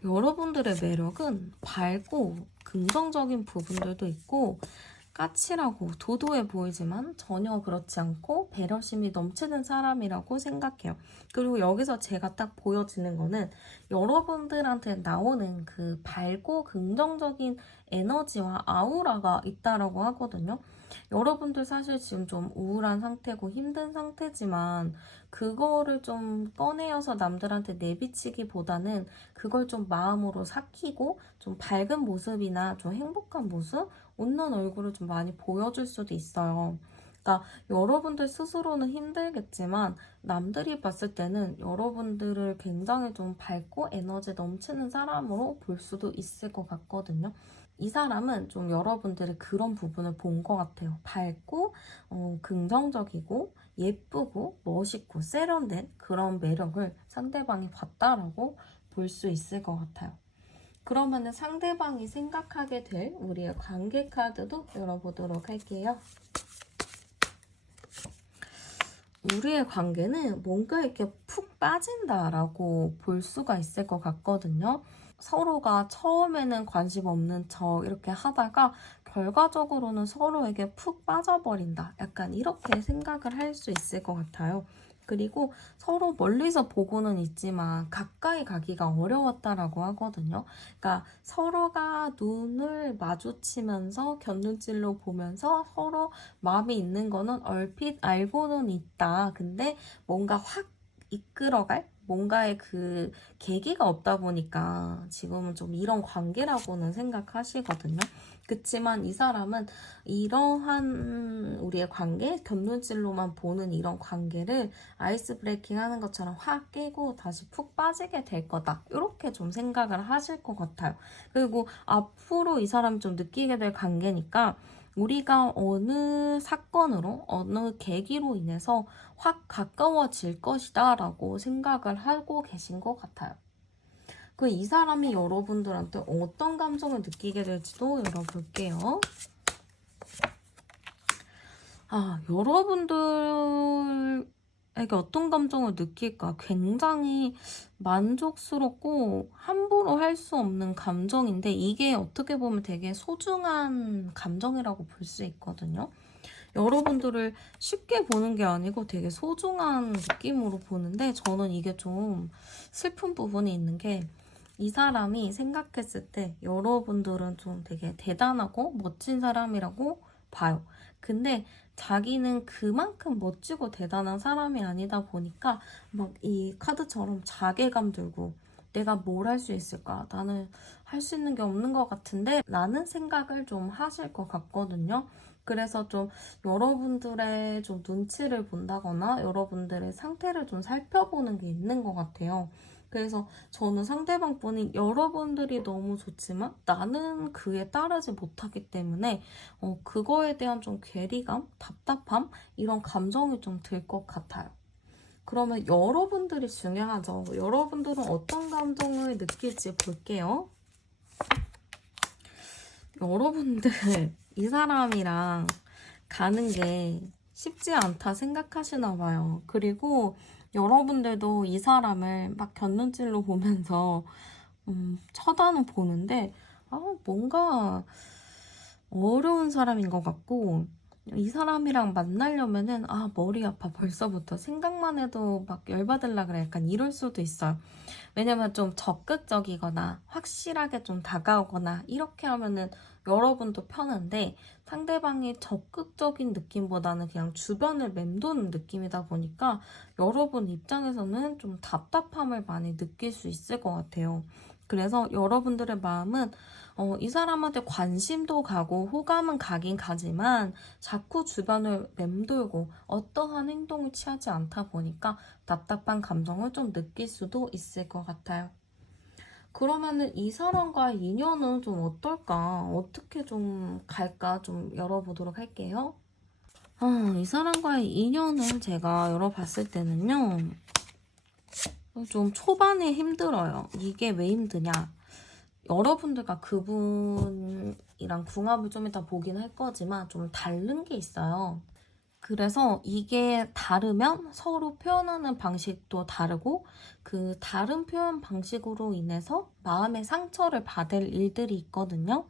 여러분들의 매력은 밝고 긍정적인 부분들도 있고 까칠하고 도도해 보이지만 전혀 그렇지 않고 배려심이 넘치는 사람이라고 생각해요. 그리고 여기서 제가 딱 보여지는 거는 여러분들한테 나오는 그 밝고 긍정적인 에너지와 아우라가 있다라고 하거든요. 여러분들 사실 지금 좀 우울한 상태고 힘든 상태지만 그거를 좀 꺼내어서 남들한테 내비치기보다는 그걸 좀 마음으로 삭히고 좀 밝은 모습이나 좀 행복한 모습, 웃는 얼굴을 좀 많이 보여줄 수도 있어요. 그러니까 여러분들 스스로는 힘들겠지만 남들이 봤을 때는 여러분들을 굉장히 좀 밝고 에너지 넘치는 사람으로 볼 수도 있을 것 같거든요. 이 사람은 좀 여러분들의 그런 부분을 본 것 같아요. 밝고 긍정적이고 예쁘고 멋있고 세련된 그런 매력을 상대방이 봤다라고 볼 수 있을 것 같아요. 그러면은 상대방이 생각하게 될 우리의 관계 카드도 열어보도록 할게요. 우리의 관계는 뭔가 이렇게 푹 빠진다라고 볼 수가 있을 것 같거든요. 서로가 처음에는 관심 없는 척 이렇게 하다가 결과적으로는 서로에게 푹 빠져버린다. 약간 이렇게 생각을 할 수 있을 것 같아요. 그리고 서로 멀리서 보고는 있지만 가까이 가기가 어려웠다라고 하거든요. 그러니까 서로가 눈을 마주치면서 곁눈질로 보면서 서로 마음이 있는 거는 얼핏 알고는 있다. 근데 뭔가 확 이끌어갈 뭔가의 그 계기가 없다 보니까 지금은 좀 이런 관계라고는 생각하시거든요. 그치만 이 사람은 이러한 우리의 관계, 곁눈질로만 보는 이런 관계를 아이스 브레이킹 하는 것처럼 확 깨고 다시 푹 빠지게 될 거다. 이렇게 좀 생각을 하실 것 같아요. 그리고 앞으로 이 사람이 좀 느끼게 될 관계니까 우리가 어느 사건으로, 어느 계기로 인해서 확 가까워질 것이다 라고 생각을 하고 계신 것 같아요. 이 사람이 여러분들한테 어떤 감정을 느끼게 될지도 열어볼게요. 여러분들에게 어떤 감정을 느낄까? 굉장히 만족스럽고 함부로 할 수 없는 감정인데 이게 어떻게 보면 되게 소중한 감정이라고 볼 수 있거든요. 여러분들을 쉽게 보는 게 아니고 되게 소중한 느낌으로 보는데 저는 이게 좀 슬픈 부분이 있는 게 이 사람이 생각했을 때 여러분들은 좀 되게 대단하고 멋진 사람이라고 봐요. 근데 자기는 그만큼 멋지고 대단한 사람이 아니다 보니까 막 이 카드처럼 자괴감 들고 내가 뭘 할 수 있을까? 나는 할 수 있는 게 없는 것 같은데? 라는 생각을 좀 하실 것 같거든요. 그래서 좀 여러분들의 좀 눈치를 본다거나 여러분들의 상태를 좀 살펴보는 게 있는 것 같아요. 그래서 저는 상대방 분이 여러분들이 너무 좋지만 나는 그에 따르지 못하기 때문에 그거에 대한 좀 괴리감, 답답함 이런 감정이 좀 들 것 같아요. 그러면 여러분들이 중요하죠. 여러분들은 어떤 감정을 느낄지 볼게요. 여러분들 이 사람이랑 가는 게 쉽지 않다 생각하시나 봐요. 그리고 여러분들도 이 사람을 막 곁눈질로 보면서 쳐다는 보는데 뭔가 어려운 사람인 것 같고 이 사람이랑 만나려면은 머리 아파 벌써부터 생각만 해도 막 열받을라 그래 약간 이럴 수도 있어요. 왜냐면 좀 적극적이거나 확실하게 좀 다가오거나 이렇게 하면은 여러분도 편한데 상대방이 적극적인 느낌보다는 그냥 주변을 맴도는 느낌이다 보니까 여러분 입장에서는 좀 답답함을 많이 느낄 수 있을 것 같아요. 그래서 여러분들의 마음은 이 사람한테 관심도 가고 호감은 가긴 가지만 자꾸 주변을 맴돌고 어떠한 행동을 취하지 않다 보니까 답답한 감정을 좀 느낄 수도 있을 것 같아요. 그러면은 이 사람과의 인연은 좀 어떨까? 어떻게 좀 갈까? 좀 열어보도록 할게요. 이 사람과의 인연을 제가 열어봤을 때는요. 좀 초반에 힘들어요. 이게 왜 힘드냐? 여러분들과 그분이랑 궁합을 좀 이따 보긴 할 거지만 좀 다른 게 있어요. 그래서 이게 다르면 서로 표현하는 방식도 다르고 그 다른 표현 방식으로 인해서 마음의 상처를 받을 일들이 있거든요.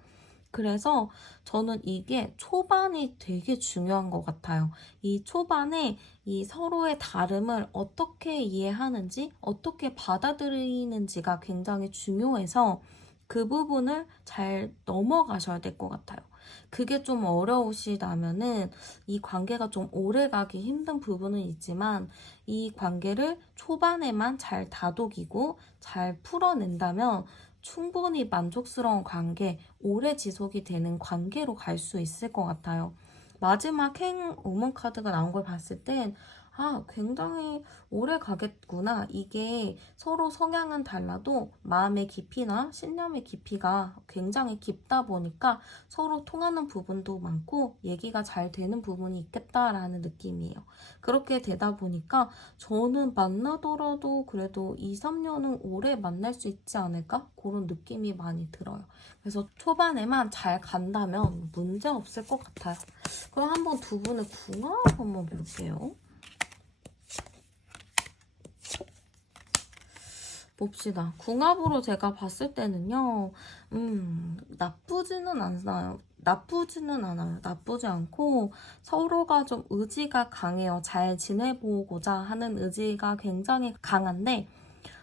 그래서 저는 이게 초반이 되게 중요한 것 같아요. 이 초반에 이 서로의 다름을 어떻게 이해하는지, 어떻게 받아들이는지가 굉장히 중요해서 그 부분을 잘 넘어가셔야 될 것 같아요. 그게 좀 어려우시다면은 이 관계가 좀 오래 가기 힘든 부분은 있지만 이 관계를 초반에만 잘 다독이고 잘 풀어낸다면 충분히 만족스러운 관계, 오래 지속이 되는 관계로 갈 수 있을 것 같아요. 마지막 행 오문 카드가 나온 걸 봤을 땐 굉장히 오래 가겠구나. 이게 서로 성향은 달라도 마음의 깊이나 신념의 깊이가 굉장히 깊다 보니까 서로 통하는 부분도 많고 얘기가 잘 되는 부분이 있겠다라는 느낌이에요. 그렇게 되다 보니까 저는 만나더라도 그래도 2, 3년은 오래 만날 수 있지 않을까? 그런 느낌이 많이 들어요. 그래서 초반에만 잘 간다면 문제 없을 것 같아요. 그럼 한번 두 분의 궁합 한번 볼게요. 봅시다. 궁합으로 제가 봤을 때는요, 나쁘지는 않아요. 나쁘지는 않아요. 나쁘지 않고 서로가 좀 의지가 강해요. 잘 지내보고자 하는 의지가 굉장히 강한데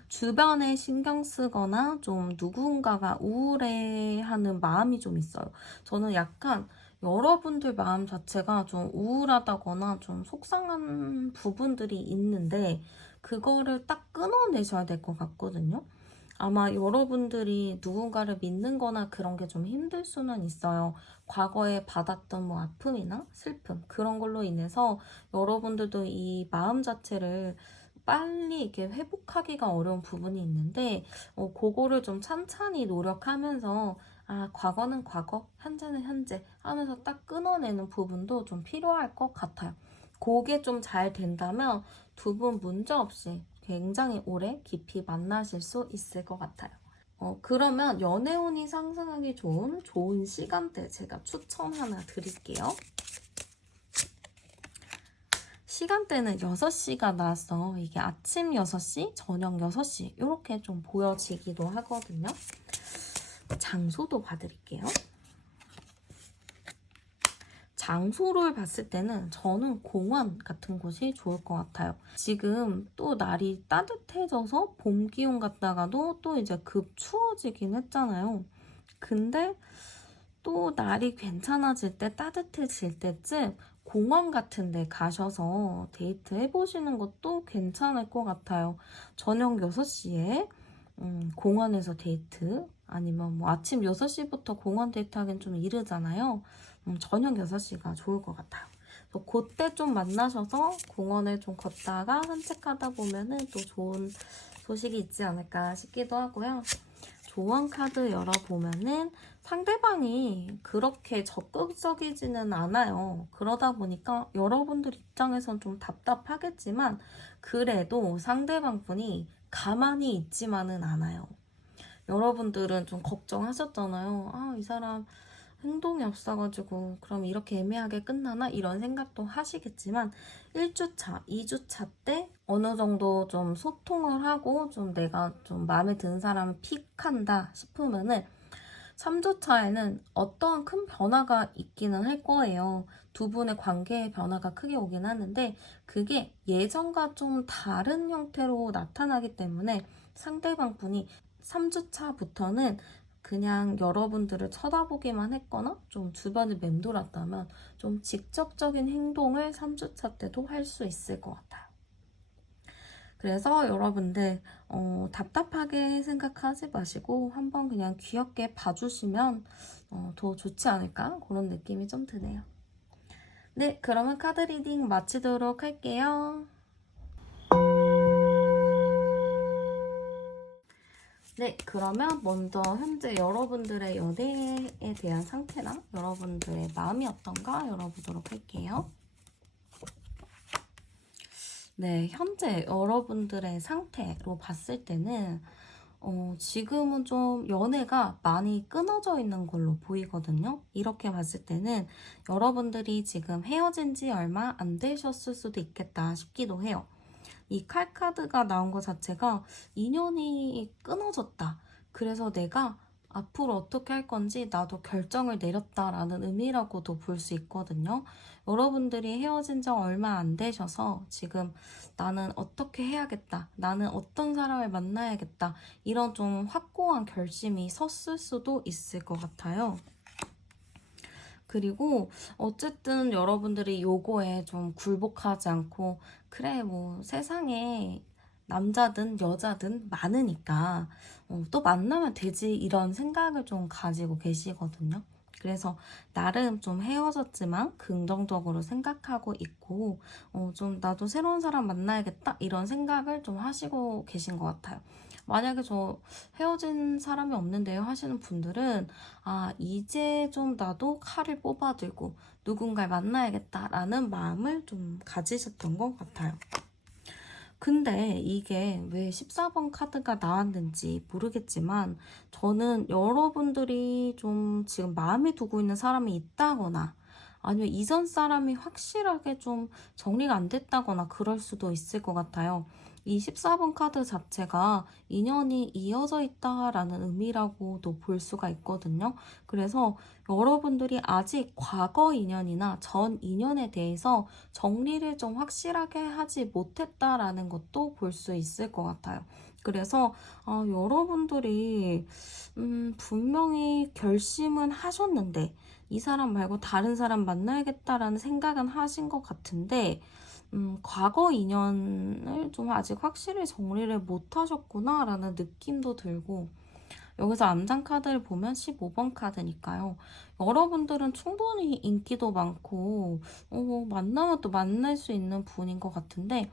주변에 신경 쓰거나 좀 누군가가 우울해하는 마음이 좀 있어요. 저는 약간 여러분들 마음 자체가 좀 우울하다거나 좀 속상한 부분들이 있는데 그거를 딱 끊어내셔야 될 것 같거든요. 아마 여러분들이 누군가를 믿는 거나 그런 게 좀 힘들 수는 있어요. 과거에 받았던 뭐 아픔이나 슬픔 그런 걸로 인해서 여러분들도 이 마음 자체를 빨리 이렇게 회복하기가 어려운 부분이 있는데 그거를 좀 찬찬히 노력하면서 과거는 과거, 현재는 현재 하면서 딱 끊어내는 부분도 좀 필요할 것 같아요. 그게 좀 잘 된다면 두 분 문제 없이 굉장히 오래 깊이 만나실 수 있을 것 같아요. 그러면 연애운이 상승하기 좋은 시간대 제가 추천 하나 드릴게요. 시간대는 6시가 나왔어. 이게 아침 6시, 저녁 6시 이렇게 좀 보여지기도 하거든요. 장소도 봐드릴게요. 장소를 봤을 때는 저는 공원 같은 곳이 좋을 것 같아요. 지금 또 날이 따뜻해져서 봄 기온 갔다가도 또 이제 급 추워지긴 했잖아요. 근데 또 날이 괜찮아질 때 따뜻해질 때쯤 공원 같은 데 가셔서 데이트 해보시는 것도 괜찮을 것 같아요. 저녁 6시에 공원에서 데이트 아니면 뭐 아침 6시부터 공원 데이트 하기엔 좀 이르잖아요. 저녁 6시가 좋을 것 같아요. 그때 좀 만나셔서 공원을 좀 걷다가 산책하다 보면은 또 좋은 소식이 있지 않을까 싶기도 하고요. 조언 카드 열어보면은 상대방이 그렇게 적극적이지는 않아요. 그러다 보니까 여러분들 입장에선 좀 답답하겠지만 그래도 상대방 분이 가만히 있지만은 않아요. 여러분들은 좀 걱정하셨잖아요. 아, 이 사람 행동이 없어가지고 그럼 이렇게 애매하게 끝나나? 이런 생각도 하시겠지만 1주차, 2주차 때 어느 정도 좀 소통을 하고 좀 내가 좀 마음에 드는 사람을 픽한다 싶으면은 3주차에는 어떠한 큰 변화가 있기는 할 거예요. 두 분의 관계의 변화가 크게 오긴 하는데 그게 예전과 좀 다른 형태로 나타나기 때문에 상대방 분이 3주차부터는 그냥 여러분들을 쳐다보기만 했거나 좀 주변을 맴돌았다면 좀 직접적인 행동을 3주차 때도 할 수 있을 것 같아요. 그래서 여러분들 답답하게 생각하지 마시고 한번 그냥 귀엽게 봐주시면 더 좋지 않을까? 그런 느낌이 좀 드네요. 네, 그러면 카드 리딩 마치도록 할게요. 네, 그러면 먼저 현재 여러분들의 연애에 대한 상태나 여러분들의 마음이 어떤가 열어보도록 할게요. 네, 현재 여러분들의 상태로 봤을 때는 지금은 좀 연애가 많이 끊어져 있는 걸로 보이거든요. 이렇게 봤을 때는 여러분들이 지금 헤어진 지 얼마 안 되셨을 수도 있겠다 싶기도 해요. 이 칼 카드가 나온 것 자체가 인연이 끊어졌다. 그래서 내가 앞으로 어떻게 할 건지 나도 결정을 내렸다라는 의미라고도 볼 수 있거든요. 여러분들이 헤어진 지 얼마 안 되셔서 지금 나는 어떻게 해야겠다. 나는 어떤 사람을 만나야겠다. 이런 좀 확고한 결심이 섰을 수도 있을 것 같아요. 그리고 어쨌든 여러분들이 요거에 좀 굴복하지 않고 그래 뭐 세상에 남자든 여자든 많으니까 또 만나면 되지 이런 생각을 좀 가지고 계시거든요. 그래서 나름 좀 헤어졌지만 긍정적으로 생각하고 있고 좀 나도 새로운 사람 만나야겠다 이런 생각을 좀 하시고 계신 것 같아요. 만약에 저 헤어진 사람이 없는데요 하시는 분들은 아, 이제 좀 나도 칼을 뽑아들고 누군가를 만나야겠다라는 마음을 좀 가지셨던 것 같아요. 근데 이게 왜 14번 카드가 나왔는지 모르겠지만 저는 여러분들이 좀 지금 마음에 두고 있는 사람이 있다거나 아니면 이전 사람이 확실하게 좀 정리가 안 됐다거나 그럴 수도 있을 것 같아요. 이 14번 카드 자체가 인연이 이어져 있다라는 의미라고도 볼 수가 있거든요. 그래서 여러분들이 아직 과거 인연이나 전 인연에 대해서 정리를 좀 확실하게 하지 못했다라는 것도 볼 수 있을 것 같아요. 그래서 여러분들이 분명히 결심은 하셨는데 이 사람 말고 다른 사람 만나야겠다라는 생각은 하신 것 같은데 과거 인연을 좀 아직 확실히 정리를 못 하셨구나라는 느낌도 들고 여기서 암장 카드를 보면 15번 카드니까요. 여러분들은 충분히 인기도 많고 만나면 또 만날 수 있는 분인 것 같은데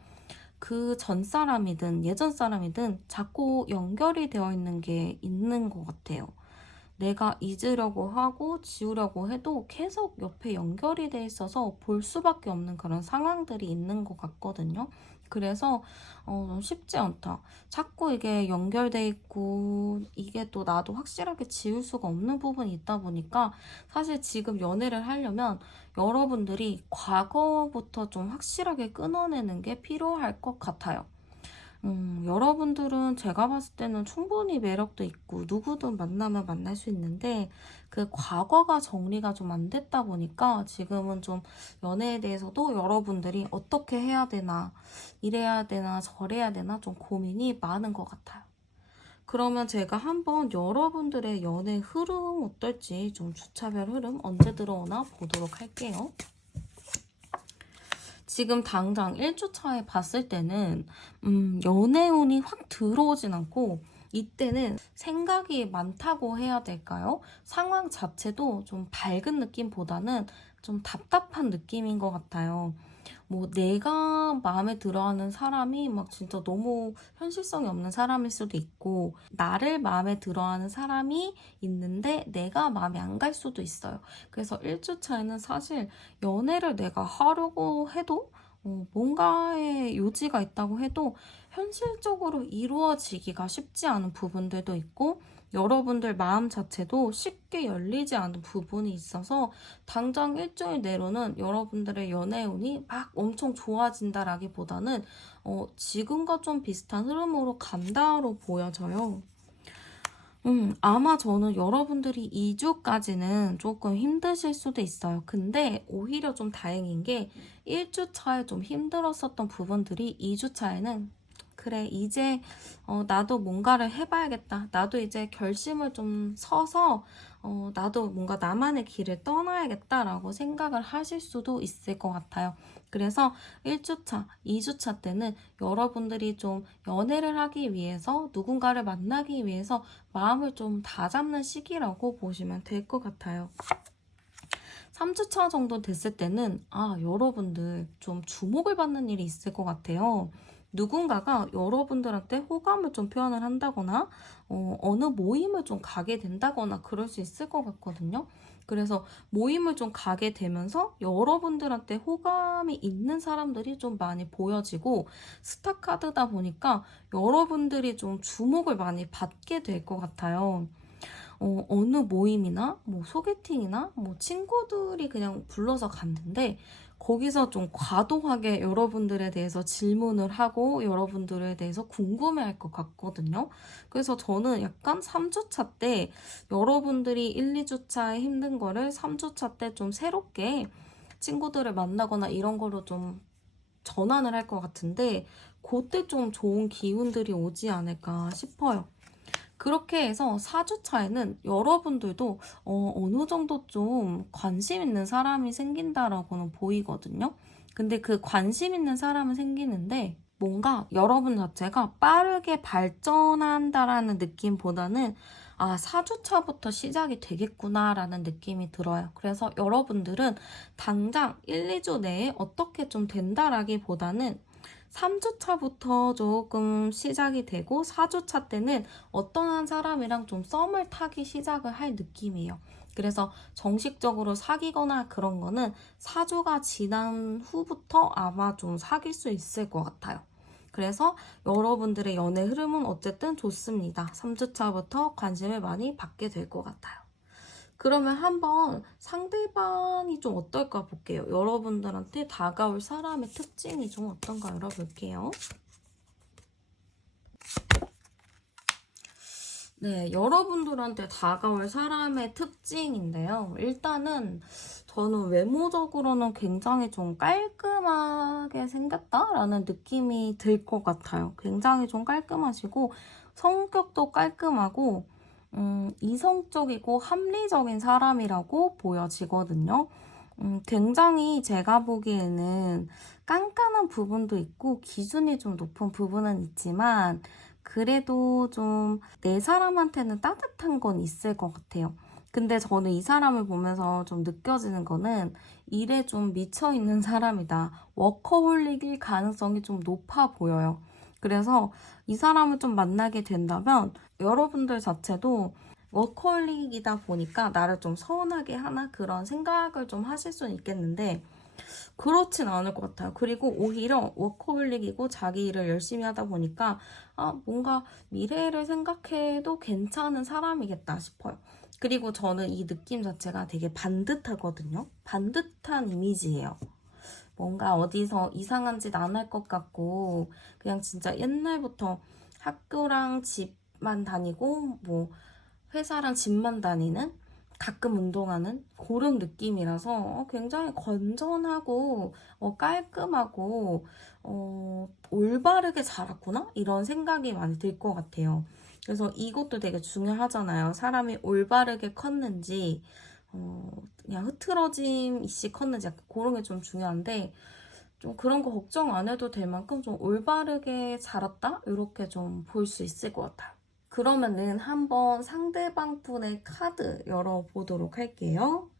그 전 사람이든 예전 사람이든 자꾸 연결이 되어 있는 게 있는 것 같아요. 내가 잊으려고 하고 지우려고 해도 계속 옆에 연결이 돼 있어서 볼 수밖에 없는 그런 상황들이 있는 것 같거든요. 그래서 좀 쉽지 않다. 자꾸 이게 연결돼 있고 이게 또 나도 확실하게 지울 수가 없는 부분이 있다 보니까 사실 지금 연애를 하려면 여러분들이 과거부터 좀 확실하게 끊어내는 게 필요할 것 같아요. 여러분들은 제가 봤을 때는 충분히 매력도 있고 누구든 만나면 만날 수 있는데 그 과거가 정리가 좀 안 됐다 보니까 지금은 좀 연애에 대해서도 여러분들이 어떻게 해야 되나 이래야 되나 저래야 되나 좀 고민이 많은 것 같아요. 그러면 제가 한번 여러분들의 연애 흐름 어떨지 좀 주차별 흐름 언제 들어오나 보도록 할게요. 지금 당장 1주차에 봤을 때는 연애운이 확 들어오진 않고 이때는 생각이 많다고 해야 될까요? 상황 자체도 좀 밝은 느낌보다는 좀 답답한 느낌인 것 같아요. 뭐 내가 마음에 들어하는 사람이 막 진짜 너무 현실성이 없는 사람일 수도 있고, 나를 마음에 들어하는 사람이 있는데 내가 마음에 안 갈 수도 있어요. 그래서 1주 차에는 사실 연애를 내가 하려고 해도 뭔가의 요지가 있다고 해도 현실적으로 이루어지기가 쉽지 않은 부분들도 있고, 여러분들 마음 자체도 쉽게 열리지 않은 부분이 있어서 당장 일주일 내로는 여러분들의 연애운이 막 엄청 좋아진다라기보다는 지금과 좀 비슷한 흐름으로 간다로 보여져요. 아마 저는 여러분들이 2주까지는 조금 힘드실 수도 있어요. 근데 오히려 좀 다행인 게 1주 차에 좀 힘들었었던 부분들이 2주 차에는 그래, 이제 나도 뭔가를 해봐야겠다. 나도 이제 결심을 좀 서서 나도 뭔가 나만의 길을 떠나야겠다라고 생각을 하실 수도 있을 것 같아요. 그래서 1주차, 2주차 때는 여러분들이 좀 연애를 하기 위해서 누군가를 만나기 위해서 마음을 좀 다잡는 시기라고 보시면 될 것 같아요. 3주차 정도 됐을 때는 여러분들 좀 주목을 받는 일이 있을 것 같아요. 누군가가 여러분들한테 호감을 좀 표현을 한다거나 어느 모임을 좀 가게 된다거나 그럴 수 있을 것 같거든요. 그래서 모임을 좀 가게 되면서 여러분들한테 호감이 있는 사람들이 좀 많이 보여지고, 스타카드다 보니까 여러분들이 좀 주목을 많이 받게 될 것 같아요. 어느 모임이나 뭐 소개팅이나 뭐 친구들이 그냥 불러서 갔는데 거기서 좀 과도하게 여러분들에 대해서 질문을 하고 여러분들에 대해서 궁금해할 것 같거든요. 그래서 저는 약간 3주차 때 여러분들이 1, 2주차에 힘든 거를 3주차 때 좀 새롭게 친구들을 만나거나 이런 거로 좀 전환을 할 것 같은데, 그때 좀 좋은 기운들이 오지 않을까 싶어요. 그렇게 해서 4주차에는 여러분들도 어느 정도 좀 관심 있는 사람이 생긴다라고는 보이거든요. 근데 그 관심 있는 사람은 생기는데 뭔가 여러분 자체가 빠르게 발전한다라는 느낌보다는 4주차부터 시작이 되겠구나라는 느낌이 들어요. 그래서 여러분들은 당장 1, 2주 내에 어떻게 좀 된다라기보다는 3주차부터 조금 시작이 되고 4주차 때는 어떤 한 사람이랑 좀 썸을 타기 시작을 할 느낌이에요. 그래서 정식적으로 사귀거나 그런 거는 4주가 지난 후부터 아마 좀 사귈 수 있을 것 같아요. 그래서 여러분들의 연애 흐름은 어쨌든 좋습니다. 3주차부터 관심을 많이 받게 될 것 같아요. 그러면 한번 상대방이 좀 어떨까 볼게요. 여러분들한테 다가올 사람의 특징이 좀 어떤가 열어볼게요. 네, 여러분들한테 다가올 사람의 특징인데요. 일단은 저는 외모적으로는 굉장히 좀 깔끔하게 생겼다라는 느낌이 들 것 같아요. 굉장히 좀 깔끔하시고 성격도 깔끔하고 이성적이고 합리적인 사람이라고 보여지거든요. 굉장히 제가 보기에는 깐깐한 부분도 있고 기준이 좀 높은 부분은 있지만 그래도 좀 내 사람한테는 따뜻한 건 있을 것 같아요. 근데 저는 이 사람을 보면서 좀 느껴지는 거는 일에 좀 미쳐있는 사람이다. 워커홀릭일 가능성이 좀 높아 보여요. 그래서 이 사람을 좀 만나게 된다면 여러분들 자체도 워커홀릭이다 보니까 나를 좀 서운하게 하나 그런 생각을 좀 하실 수는 있겠는데 그렇진 않을 것 같아요. 그리고 오히려 워커홀릭이고 자기 일을 열심히 하다 보니까 뭔가 미래를 생각해도 괜찮은 사람이겠다 싶어요. 그리고 저는 이 느낌 자체가 되게 반듯하거든요. 반듯한 이미지예요. 뭔가 어디서 이상한 짓 안 할 것 같고 그냥 진짜 옛날부터 학교랑 집만 다니고 뭐 회사랑 집만 다니는 가끔 운동하는 그런 느낌이라서 굉장히 건전하고 깔끔하고 올바르게 자랐구나 이런 생각이 많이 들 것 같아요. 그래서 이것도 되게 중요하잖아요. 사람이 올바르게 컸는지 그냥 흐트러짐 이씨 컸는지 약간 그런 게 좀 중요한데 좀 그런 거 걱정 안 해도 될 만큼 좀 올바르게 자랐다? 이렇게 좀 볼 수 있을 것 같아요. 그러면은 한번 상대방 분의 카드 열어보도록 할게요.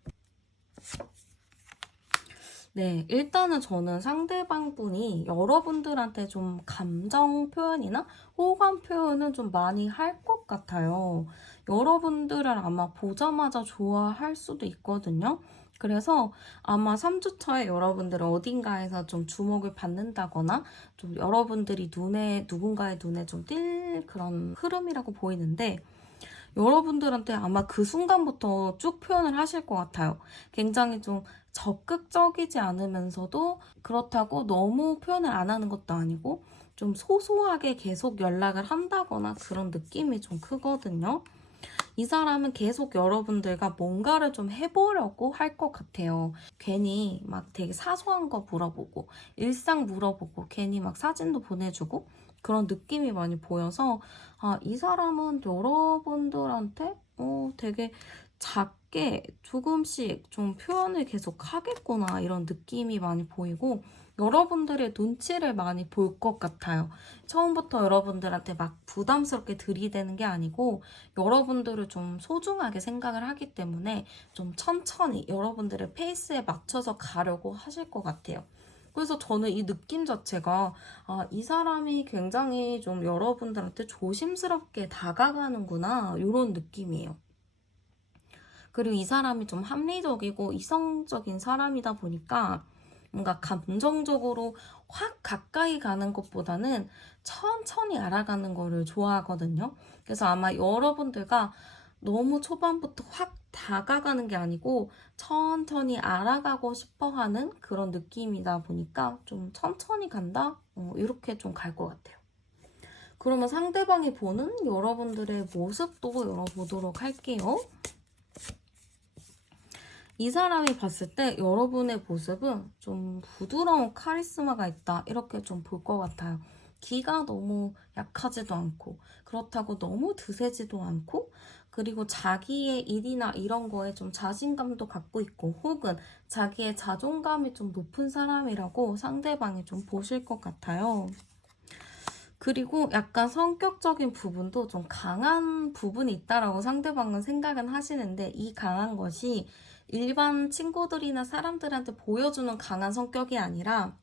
네, 일단은 저는 상대방 분이 여러분들한테 좀 감정 표현이나 호감 표현을 좀 많이 할 것 같아요. 여러분들을 아마 보자마자 좋아할 수도 있거든요. 그래서 아마 3주 차에 여러분들은 어딘가에서 좀 주목을 받는다거나 좀 여러분들이 누군가의 눈에 좀 띌 그런 흐름이라고 보이는데, 여러분들한테 아마 그 순간부터 쭉 표현을 하실 것 같아요. 굉장히 좀 적극적이지 않으면서도 그렇다고 너무 표현을 안 하는 것도 아니고 좀 소소하게 계속 연락을 한다거나 그런 느낌이 좀 크거든요. 이 사람은 계속 여러분들과 뭔가를 좀 해보려고 할 것 같아요. 괜히 막 되게 사소한 거 물어보고, 일상 물어보고, 괜히 막 사진도 보내주고, 그런 느낌이 많이 보여서, 아, 이 사람은 여러분들한테 되게 작게 조금씩 좀 표현을 계속 하겠구나, 이런 느낌이 많이 보이고, 여러분들의 눈치를 많이 볼 것 같아요. 처음부터 여러분들한테 막 부담스럽게 들이대는 게 아니고, 여러분들을 좀 소중하게 생각을 하기 때문에 좀 천천히 여러분들의 페이스에 맞춰서 가려고 하실 것 같아요. 그래서 저는 이 느낌 자체가, 아, 이 사람이 굉장히 좀 여러분들한테 조심스럽게 다가가는구나, 이런 느낌이에요. 그리고 이 사람이 좀 합리적이고 이성적인 사람이다 보니까 뭔가 감정적으로 확 가까이 가는 것보다는 천천히 알아가는 거를 좋아하거든요. 그래서 아마 여러분들과 너무 초반부터 확 다가가는 게 아니고 천천히 알아가고 싶어 하는 그런 느낌이다 보니까 좀 천천히 간다? 이렇게 좀 갈 것 같아요. 그러면 상대방이 보는 여러분들의 모습도 열어보도록 할게요. 이 사람이 봤을 때 여러분의 모습은 좀 부드러운 카리스마가 있다, 이렇게 좀 볼 것 같아요. 기가 너무 약하지도 않고 그렇다고 너무 드세지도 않고, 그리고 자기의 일이나 이런 거에 좀 자신감도 갖고 있고 혹은 자기의 자존감이 좀 높은 사람이라고 상대방이 좀 보실 것 같아요. 그리고 약간 성격적인 부분도 좀 강한 부분이 있다라고 상대방은 생각은 하시는데, 이 강한 것이 일반 친구들이나 사람들한테 보여주는 강한 성격이 아니라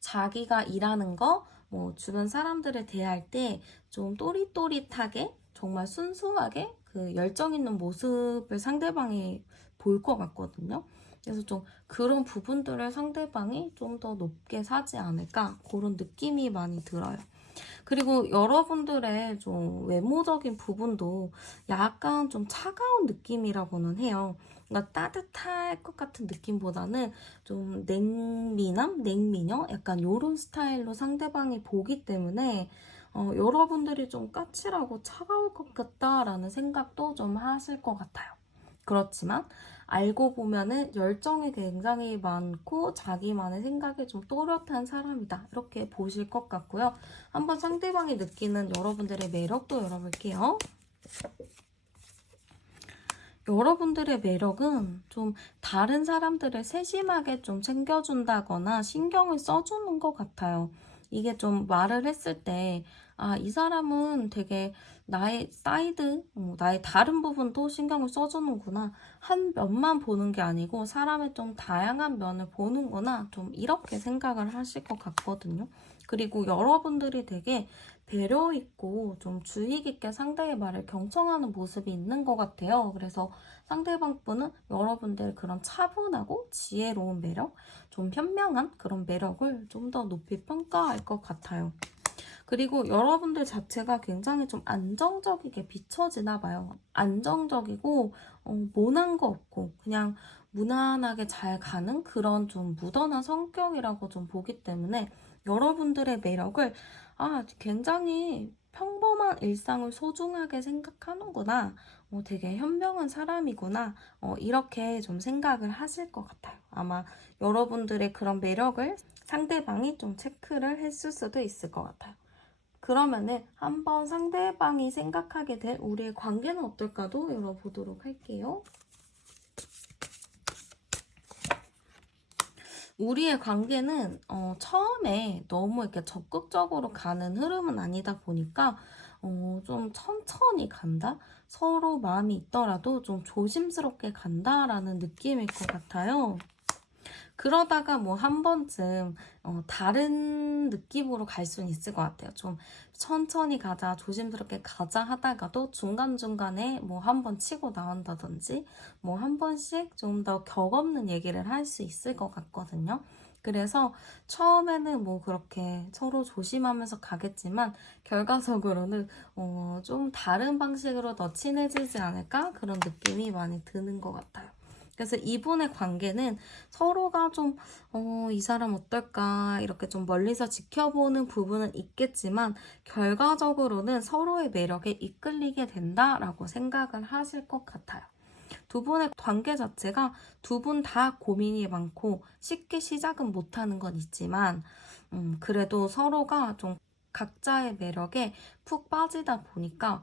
자기가 일하는 거, 뭐 주변 사람들을 대할 때 좀 또릿또릿하게 정말 순수하게 그 열정 있는 모습을 상대방이 볼 것 같거든요. 그래서 좀 그런 부분들을 상대방이 좀 더 높게 사지 않을까, 그런 느낌이 많이 들어요. 그리고 여러분들의 좀 외모적인 부분도 약간 좀 차가운 느낌이라고는 해요. 그러니까 따뜻할 것 같은 느낌보다는 좀 냉미남, 냉미녀, 약간 요런 스타일로 상대방이 보기 때문에 여러분들이 좀 까칠하고 차가울 것 같다라는 생각도 좀 하실 것 같아요. 그렇지만 알고 보면은 열정이 굉장히 많고 자기만의 생각이 좀 또렷한 사람이다, 이렇게 보실 것 같고요. 한번 상대방이 느끼는 여러분들의 매력도 열어볼게요. 여러분들의 매력은 좀 다른 사람들을 세심하게 좀 챙겨준다거나 신경을 써주는 것 같아요. 이게 좀 말을 했을 때, 아, 이 사람은 되게 나의 사이드, 나의 다른 부분도 신경을 써주는구나, 한 면만 보는 게 아니고 사람의 좀 다양한 면을 보는구나, 좀 이렇게 생각을 하실 것 같거든요. 그리고 여러분들이 되게 배려 있고 좀 주의 깊게 상대의 말을 경청하는 모습이 있는 것 같아요. 그래서 상대방 분은 여러분들 그런 차분하고 지혜로운 매력, 좀 현명한 그런 매력을 좀 더 높이 평가할 것 같아요. 그리고 여러분들 자체가 굉장히 좀 안정적이게 비춰지나 봐요. 안정적이고 모난 거 없고 그냥 무난하게 잘 가는 그런 좀 무던한 성격이라고 좀 보기 때문에 여러분들의 매력을, 아, 굉장히 평범한 일상을 소중하게 생각하는구나, 되게 현명한 사람이구나, 이렇게 좀 생각을 하실 것 같아요. 아마 여러분들의 그런 매력을 상대방이 좀 체크를 했을 수도 있을 것 같아요. 그러면은 한번 상대방이 생각하게 될 우리의 관계는 어떨까도 열어보도록 할게요. 우리의 관계는 처음에 너무 이렇게 적극적으로 가는 흐름은 아니다 보니까 좀 천천히 간다? 서로 마음이 있더라도 좀 조심스럽게 간다라는 느낌일 것 같아요. 그러다가 뭐 한 번쯤 다른 느낌으로 갈 수는 있을 것 같아요. 좀 천천히 가자, 조심스럽게 가자 하다가도 중간중간에 뭐 한 번 치고 나온다든지 뭐 한 번씩 좀 더 격 없는 얘기를 할 수 있을 것 같거든요. 그래서 처음에는 뭐 그렇게 서로 조심하면서 가겠지만 결과적으로는 좀 다른 방식으로 더 친해지지 않을까? 그런 느낌이 많이 드는 것 같아요. 그래서 이분의 관계는 서로가 좀, 이 사람 어떨까, 이렇게 좀 멀리서 지켜보는 부분은 있겠지만, 결과적으로는 서로의 매력에 이끌리게 된다라고 생각을 하실 것 같아요. 두 분의 관계 자체가 두 분 다 고민이 많고 쉽게 시작은 못하는 건 있지만, 그래도 서로가 좀 각자의 매력에 푹 빠지다 보니까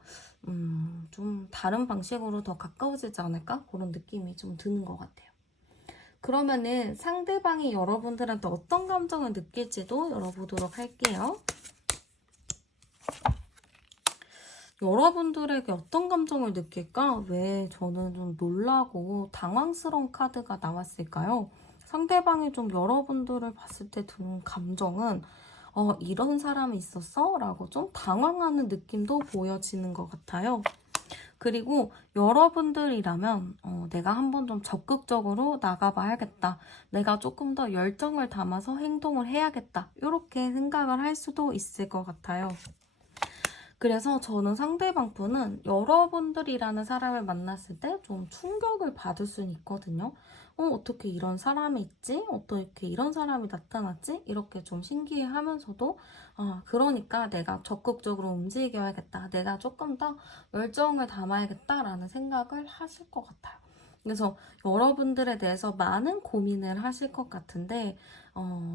좀 다른 방식으로 더 가까워지지 않을까? 그런 느낌이 좀 드는 것 같아요. 그러면은 상대방이 여러분들한테 어떤 감정을 느낄지도 열어보도록 할게요. 여러분들에게 어떤 감정을 느낄까? 왜 저는 좀 놀라고 당황스러운 카드가 나왔을까요? 상대방이 좀 여러분들을 봤을 때 드는 감정은 이런 사람이 있었어? 라고 좀 당황하는 느낌도 보여지는 것 같아요. 그리고 여러분들이라면 내가 한번 좀 적극적으로 나가봐야겠다. 내가 조금 더 열정을 담아서 행동을 해야겠다. 이렇게 생각을 할 수도 있을 것 같아요. 그래서 저는 상대방 분은 여러분들이라는 사람을 만났을 때 좀 충격을 받을 수는 있거든요. 어떻게 이런 사람이 있지? 어떻게 이런 사람이 나타났지? 이렇게 좀 신기해하면서도 그러니까 내가 적극적으로 움직여야겠다. 내가 조금 더 열정을 담아야겠다라는 생각을 하실 것 같아요. 그래서 여러분들에 대해서 많은 고민을 하실 것 같은데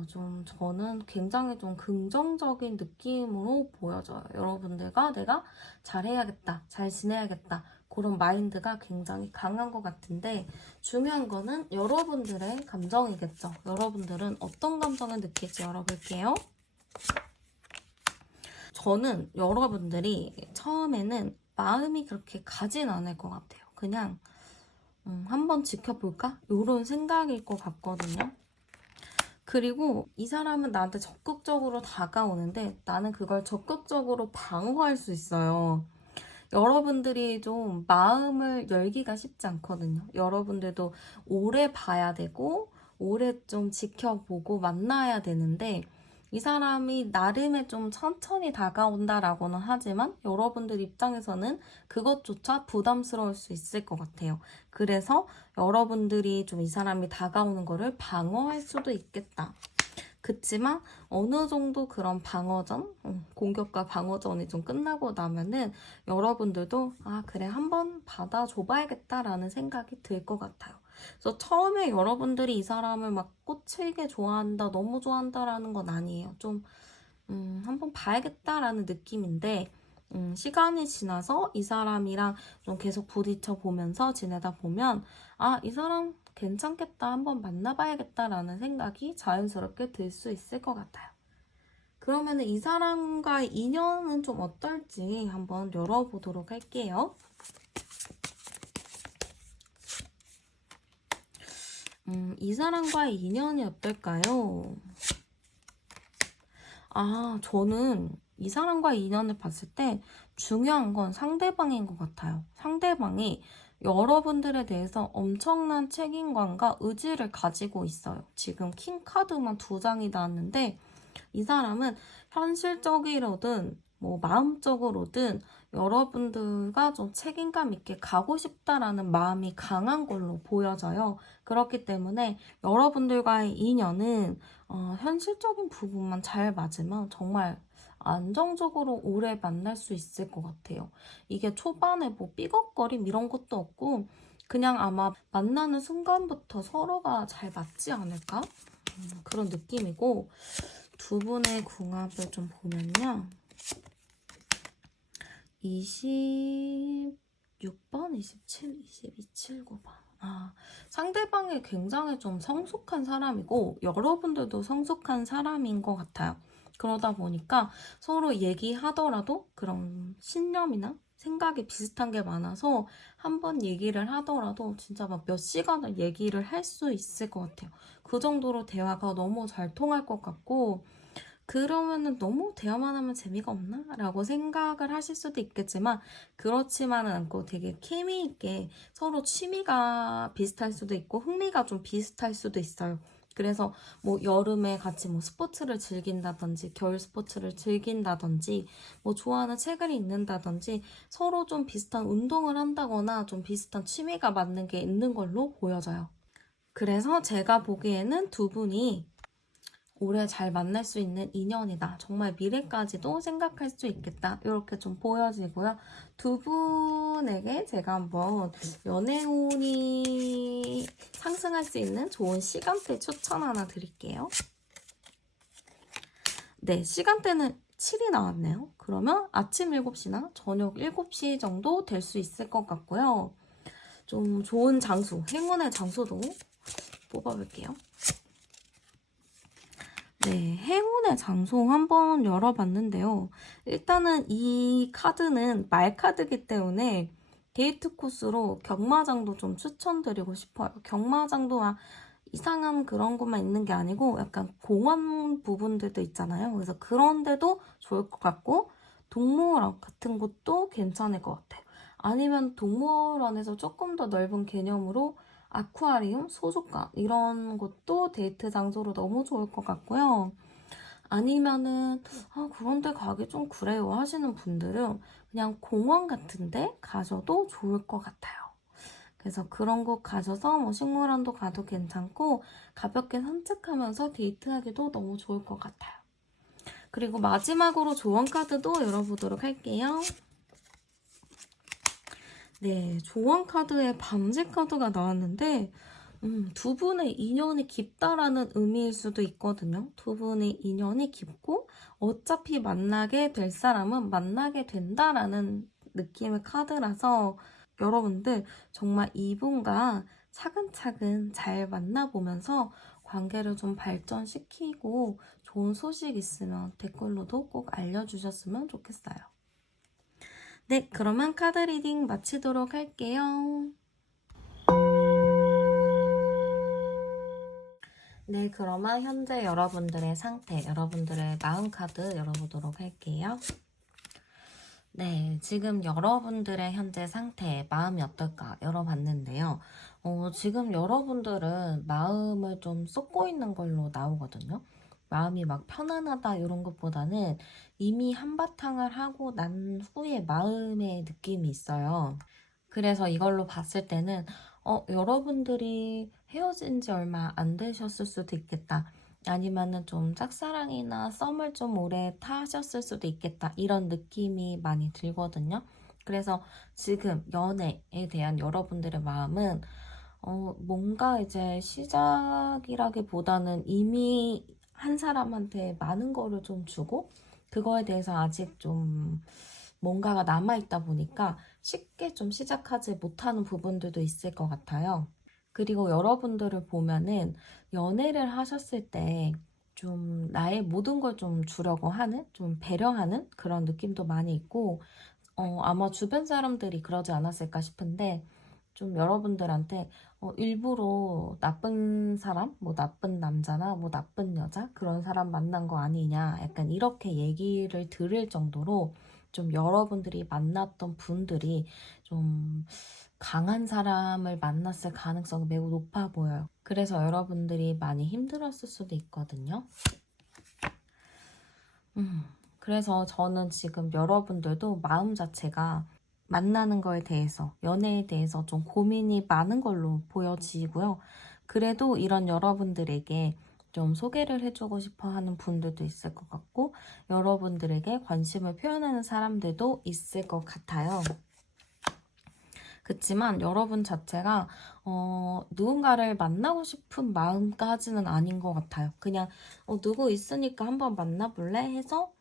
좀 저는 굉장히 좀 긍정적인 느낌으로 보여져요. 여러분들과 내가 잘해야겠다, 잘 지내야겠다 그런 마인드가 굉장히 강한 것 같은데 중요한 거는 여러분들의 감정이겠죠. 여러분들은 어떤 감정을 느낄지 열어볼게요. 저는 여러분들이 처음에는 마음이 그렇게 가진 않을 것 같아요. 그냥 한번 지켜볼까? 이런 생각일 것 같거든요. 그리고 이 사람은 나한테 적극적으로 다가오는데 나는 그걸 적극적으로 방어할 수 있어요. 여러분들이 좀 마음을 열기가 쉽지 않거든요. 여러분들도 오래 봐야 되고 오래 좀 지켜보고 만나야 되는데 이 사람이 나름의 좀 천천히 다가온다라고는 하지만 여러분들 입장에서는 그것조차 부담스러울 수 있을 것 같아요. 그래서 여러분들이 좀 이 사람이 다가오는 거를 방어할 수도 있겠다. 그치만 어느 정도 그런 방어전, 공격과 방어전이 좀 끝나고 나면은 여러분들도 그래 한번 받아줘봐야겠다라는 생각이 들 것 같아요. 그래서 처음에 여러분들이 이 사람을 막 꽂히게 좋아한다, 너무 좋아한다라는 건 아니에요. 좀 한번 봐야겠다라는 느낌인데 시간이 지나서 이 사람이랑 좀 계속 부딪혀 보면서 지내다 보면 이 사람 괜찮겠다, 한번 만나봐야겠다라는 생각이 자연스럽게 들 수 있을 것 같아요. 그러면 이 사람과의 인연은 좀 어떨지 한번 열어보도록 할게요. 이 사람과의 인연이 어떨까요? 저는 이 사람과의 인연을 봤을 때 중요한 건 상대방인 것 같아요. 상대방이 여러분들에 대해서 엄청난 책임감과 의지를 가지고 있어요. 지금 킹카드만 2장이 나왔는데 이 사람은 현실적이로든 뭐 마음적으로든 여러분들과 좀 책임감 있게 가고 싶다라는 마음이 강한 걸로 보여져요. 그렇기 때문에 여러분들과의 인연은 현실적인 부분만 잘 맞으면 정말 안정적으로 오래 만날 수 있을 것 같아요. 이게 초반에 뭐 삐걱거림 이런 것도 없고 그냥 아마 만나는 순간부터 서로가 잘 맞지 않을까? 그런 느낌이고 두 분의 궁합을 좀 보면요. 26번, 27, 22, 7, 9번. 상대방이 굉장히 좀 성숙한 사람이고 여러분들도 성숙한 사람인 것 같아요. 그러다 보니까 서로 얘기하더라도 그런 신념이나 생각이 비슷한 게 많아서 한 번 얘기를 하더라도 진짜 막 몇 시간을 얘기를 할 수 있을 것 같아요. 그 정도로 대화가 너무 잘 통할 것 같고, 그러면은 너무 대화만 하면 재미가 없나? 라고 생각을 하실 수도 있겠지만, 그렇지만은 않고 되게 케미 있게 서로 취미가 비슷할 수도 있고, 흥미가 좀 비슷할 수도 있어요. 그래서 뭐 여름에 같이 뭐 스포츠를 즐긴다든지, 겨울 스포츠를 즐긴다든지, 뭐 좋아하는 책을 읽는다든지, 서로 좀 비슷한 운동을 한다거나 좀 비슷한 취미가 맞는 게 있는 걸로 보여져요. 그래서 제가 보기에는 두 분이 오래 잘 만날 수 있는 인연이다. 정말 미래까지도 생각할 수 있겠다. 이렇게 좀 보여지고요. 두 분에게 제가 한번 연애운이 상승할 수 있는 좋은 시간대 추천 하나 드릴게요. 네, 시간대는 7이 나왔네요. 그러면 아침 7시나 저녁 7시 정도 될 수 있을 것 같고요. 좀 좋은 장소, 행운의 장소도 뽑아볼게요. 네, 행운의 장소 한번 열어봤는데요. 일단은 이 카드는 말 카드이기 때문에 데이트 코스로 경마장도 좀 추천드리고 싶어요. 경마장도 이상한 그런 것만 있는 게 아니고 약간 공원 부분들도 있잖아요. 그래서 그런 데도 좋을 것 같고, 동물원 같은 곳도 괜찮을 것 같아요. 아니면 동물원에서 조금 더 넓은 개념으로 아쿠아리움, 소족관 이런 곳도 데이트 장소로 너무 좋을 것 같고요. 아니면은 그런 데 가기 좀 그래요 하시는 분들은 그냥 공원 같은 데 가셔도 좋을 것 같아요. 그래서 그런 곳 가셔서 뭐 식물원도 가도 괜찮고 가볍게 산책하면서 데이트하기도 너무 좋을 것 같아요. 그리고 마지막으로 조언 카드도 열어보도록 할게요. 네, 조언 카드에 밤새 카드가 나왔는데 두 분의 인연이 깊다라는 의미일 수도 있거든요. 두 분의 인연이 깊고 어차피 만나게 될 사람은 만나게 된다라는 느낌의 카드라서 여러분들 정말 이분과 차근차근 잘 만나보면서 관계를 좀 발전시키고 좋은 소식 있으면 댓글로도 꼭 알려주셨으면 좋겠어요. 네, 그러면 카드 리딩 마치도록 할게요. 네, 그러면 현재 여러분들의 상태, 여러분들의 마음 카드 열어보도록 할게요. 네, 지금 여러분들의 현재 상태, 마음이 어떨까 열어봤는데요. 지금 여러분들은 마음을 좀 쏟고 있는 걸로 나오거든요. 마음이 막 편안하다 이런 것보다는 이미 한바탕을 하고 난 후에 마음의 느낌이 있어요. 그래서 이걸로 봤을 때는 여러분들이 헤어진 지 얼마 안 되셨을 수도 있겠다. 아니면은 좀 짝사랑이나 썸을 좀 오래 타셨을 수도 있겠다. 이런 느낌이 많이 들거든요. 그래서 지금 연애에 대한 여러분들의 마음은 뭔가 이제 시작이라기보다는 이미 한 사람한테 많은 거를 좀 주고 그거에 대해서 아직 좀 뭔가가 남아있다 보니까 쉽게 좀 시작하지 못하는 부분들도 있을 것 같아요. 그리고 여러분들을 보면은 연애를 하셨을 때 좀 나의 모든 걸 좀 주려고 하는, 좀 배려하는 그런 느낌도 많이 있고, 아마 주변 사람들이 그러지 않았을까 싶은데, 좀 여러분들한테 일부러 나쁜 사람, 뭐 나쁜 남자나 뭐 나쁜 여자 그런 사람 만난 거 아니냐 약간 이렇게 얘기를 들을 정도로 좀 여러분들이 만났던 분들이 좀 강한 사람을 만났을 가능성이 매우 높아 보여요. 그래서 여러분들이 많이 힘들었을 수도 있거든요. 그래서 저는 지금 여러분들도 마음 자체가 만나는 거에 대해서, 연애에 대해서 좀 고민이 많은 걸로 보여지고요. 그래도 이런 여러분들에게 좀 소개를 해주고 싶어 하는 분들도 있을 것 같고, 여러분들에게 관심을 표현하는 사람들도 있을 것 같아요. 그치만 여러분 자체가 누군가를 만나고 싶은 마음까지는 아닌 것 같아요. 그냥 누구 있으니까 한번 만나볼래 해서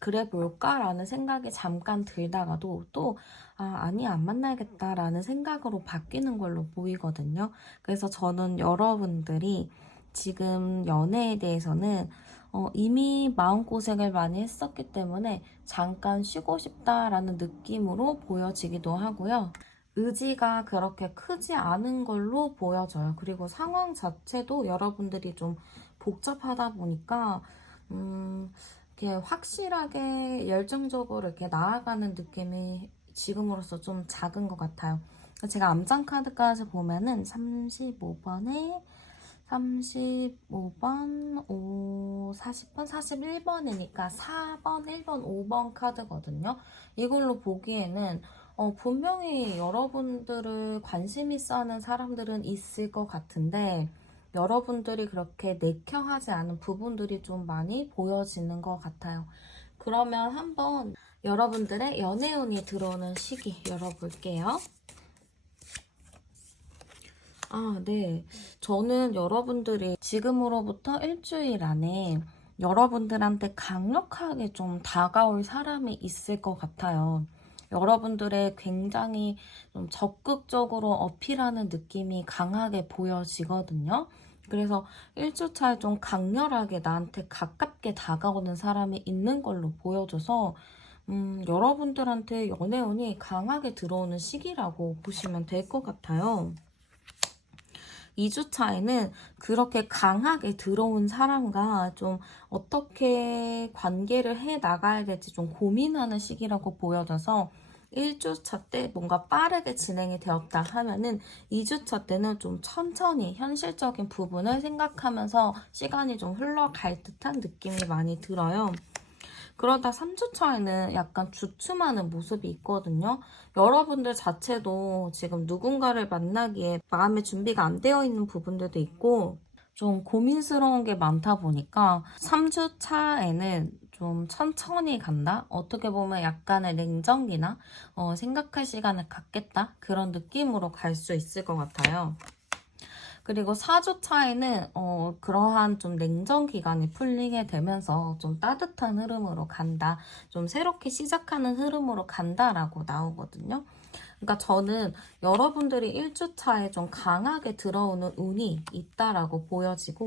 그래 볼까라는 생각이 잠깐 들다가도 또 아니 안 만나야겠다라는 생각으로 바뀌는 걸로 보이거든요. 그래서 저는 여러분들이 지금 연애에 대해서는 이미 마음고생을 많이 했었기 때문에 잠깐 쉬고 싶다라는 느낌으로 보여지기도 하고요. 의지가 그렇게 크지 않은 걸로 보여져요. 그리고 상황 자체도 여러분들이 좀 복잡하다 보니까 이렇게 확실하게 열정적으로 이렇게 나아가는 느낌이 지금으로서 좀 작은 것 같아요. 제가 암장 카드까지 보면은 35번에 35번, 40번, 41번이니까 4번, 1번, 5번 카드거든요. 이걸로 보기에는 분명히 여러분들을 관심 있어 하는 사람들은 있을 것 같은데 여러분들이 그렇게 내켜하지 않은 부분들이 좀 많이 보여지는 것 같아요. 그러면 한번 여러분들의 연애운이 들어오는 시기 열어볼게요. 네. 저는 여러분들이 지금으로부터 일주일 안에 여러분들한테 강력하게 좀 다가올 사람이 있을 것 같아요. 여러분들의 굉장히 좀 적극적으로 어필하는 느낌이 강하게 보여지거든요. 그래서 1주차에 좀 강렬하게 나한테 가깝게 다가오는 사람이 있는 걸로 보여져서 여러분들한테 연애운이 강하게 들어오는 시기라고 보시면 될 것 같아요. 2주차에는 그렇게 강하게 들어온 사람과 좀 어떻게 관계를 해 나가야 될지 좀 고민하는 시기라고 보여져서 1주차 때 뭔가 빠르게 진행이 되었다 하면은 2주차 때는 좀 천천히 현실적인 부분을 생각하면서 시간이 좀 흘러갈 듯한 느낌이 많이 들어요. 그러다 3주차에는 약간 주춤하는 모습이 있거든요. 여러분들 자체도 지금 누군가를 만나기에 마음의 준비가 안 되어 있는 부분들도 있고 좀 고민스러운 게 많다 보니까 3주차에는 좀 천천히 간다? 어떻게 보면 약간의 냉정기나 생각할 시간을 갖겠다? 그런 느낌으로 갈 수 있을 것 같아요. 그리고 4주 차에는 그러한 좀 냉전 기간이 풀리게 되면서 좀 따뜻한 흐름으로 간다. 좀 새롭게 시작하는 흐름으로 간다라고 나오거든요. 그러니까 저는 여러분들이 1주 차에 좀 강하게 들어오는 운이 있다라고 보여지고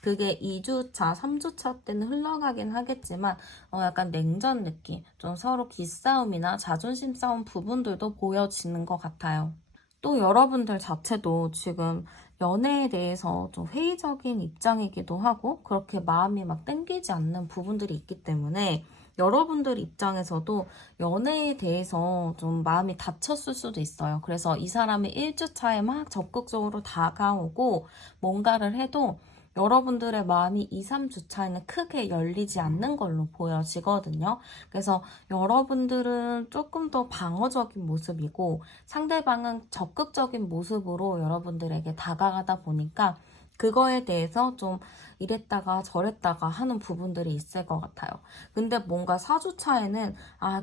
그게 2주차, 3주차 때는 흘러가긴 하겠지만 약간 냉전 느낌, 좀 서로 기싸움이나 자존심 싸움 부분들도 보여지는 것 같아요. 또 여러분들 자체도 지금 연애에 대해서 좀 회의적인 입장이기도 하고 그렇게 마음이 막 땡기지 않는 부분들이 있기 때문에 여러분들 입장에서도 연애에 대해서 좀 마음이 닫혔을 수도 있어요. 그래서 이 사람이 1주차에 막 적극적으로 다가오고 뭔가를 해도 여러분들의 마음이 2, 3주차에는 크게 열리지 않는 걸로 보여지거든요. 그래서 여러분들은 조금 더 방어적인 모습이고 상대방은 적극적인 모습으로 여러분들에게 다가가다 보니까 그거에 대해서 좀 이랬다가 저랬다가 하는 부분들이 있을 것 같아요. 근데 뭔가 4주차에는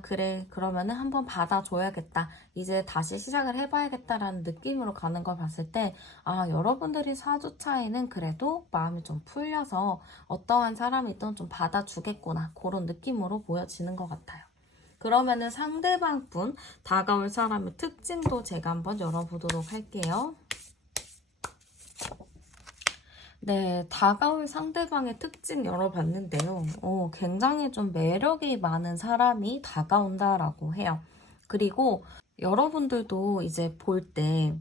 그래 그러면은 한번 받아줘야겠다. 이제 다시 시작을 해봐야겠다라는 느낌으로 가는 걸 봤을 때 여러분들이 4주차에는 그래도 마음이 좀 풀려서 어떠한 사람이든 좀 받아주겠구나 그런 느낌으로 보여지는 것 같아요. 그러면은 상대방 분 다가올 사람의 특징도 제가 한번 열어보도록 할게요. 네, 다가올 상대방의 특징 열어봤는데요. 굉장히 좀 매력이 많은 사람이 다가온다라고 해요. 그리고 여러분들도 이제 볼 때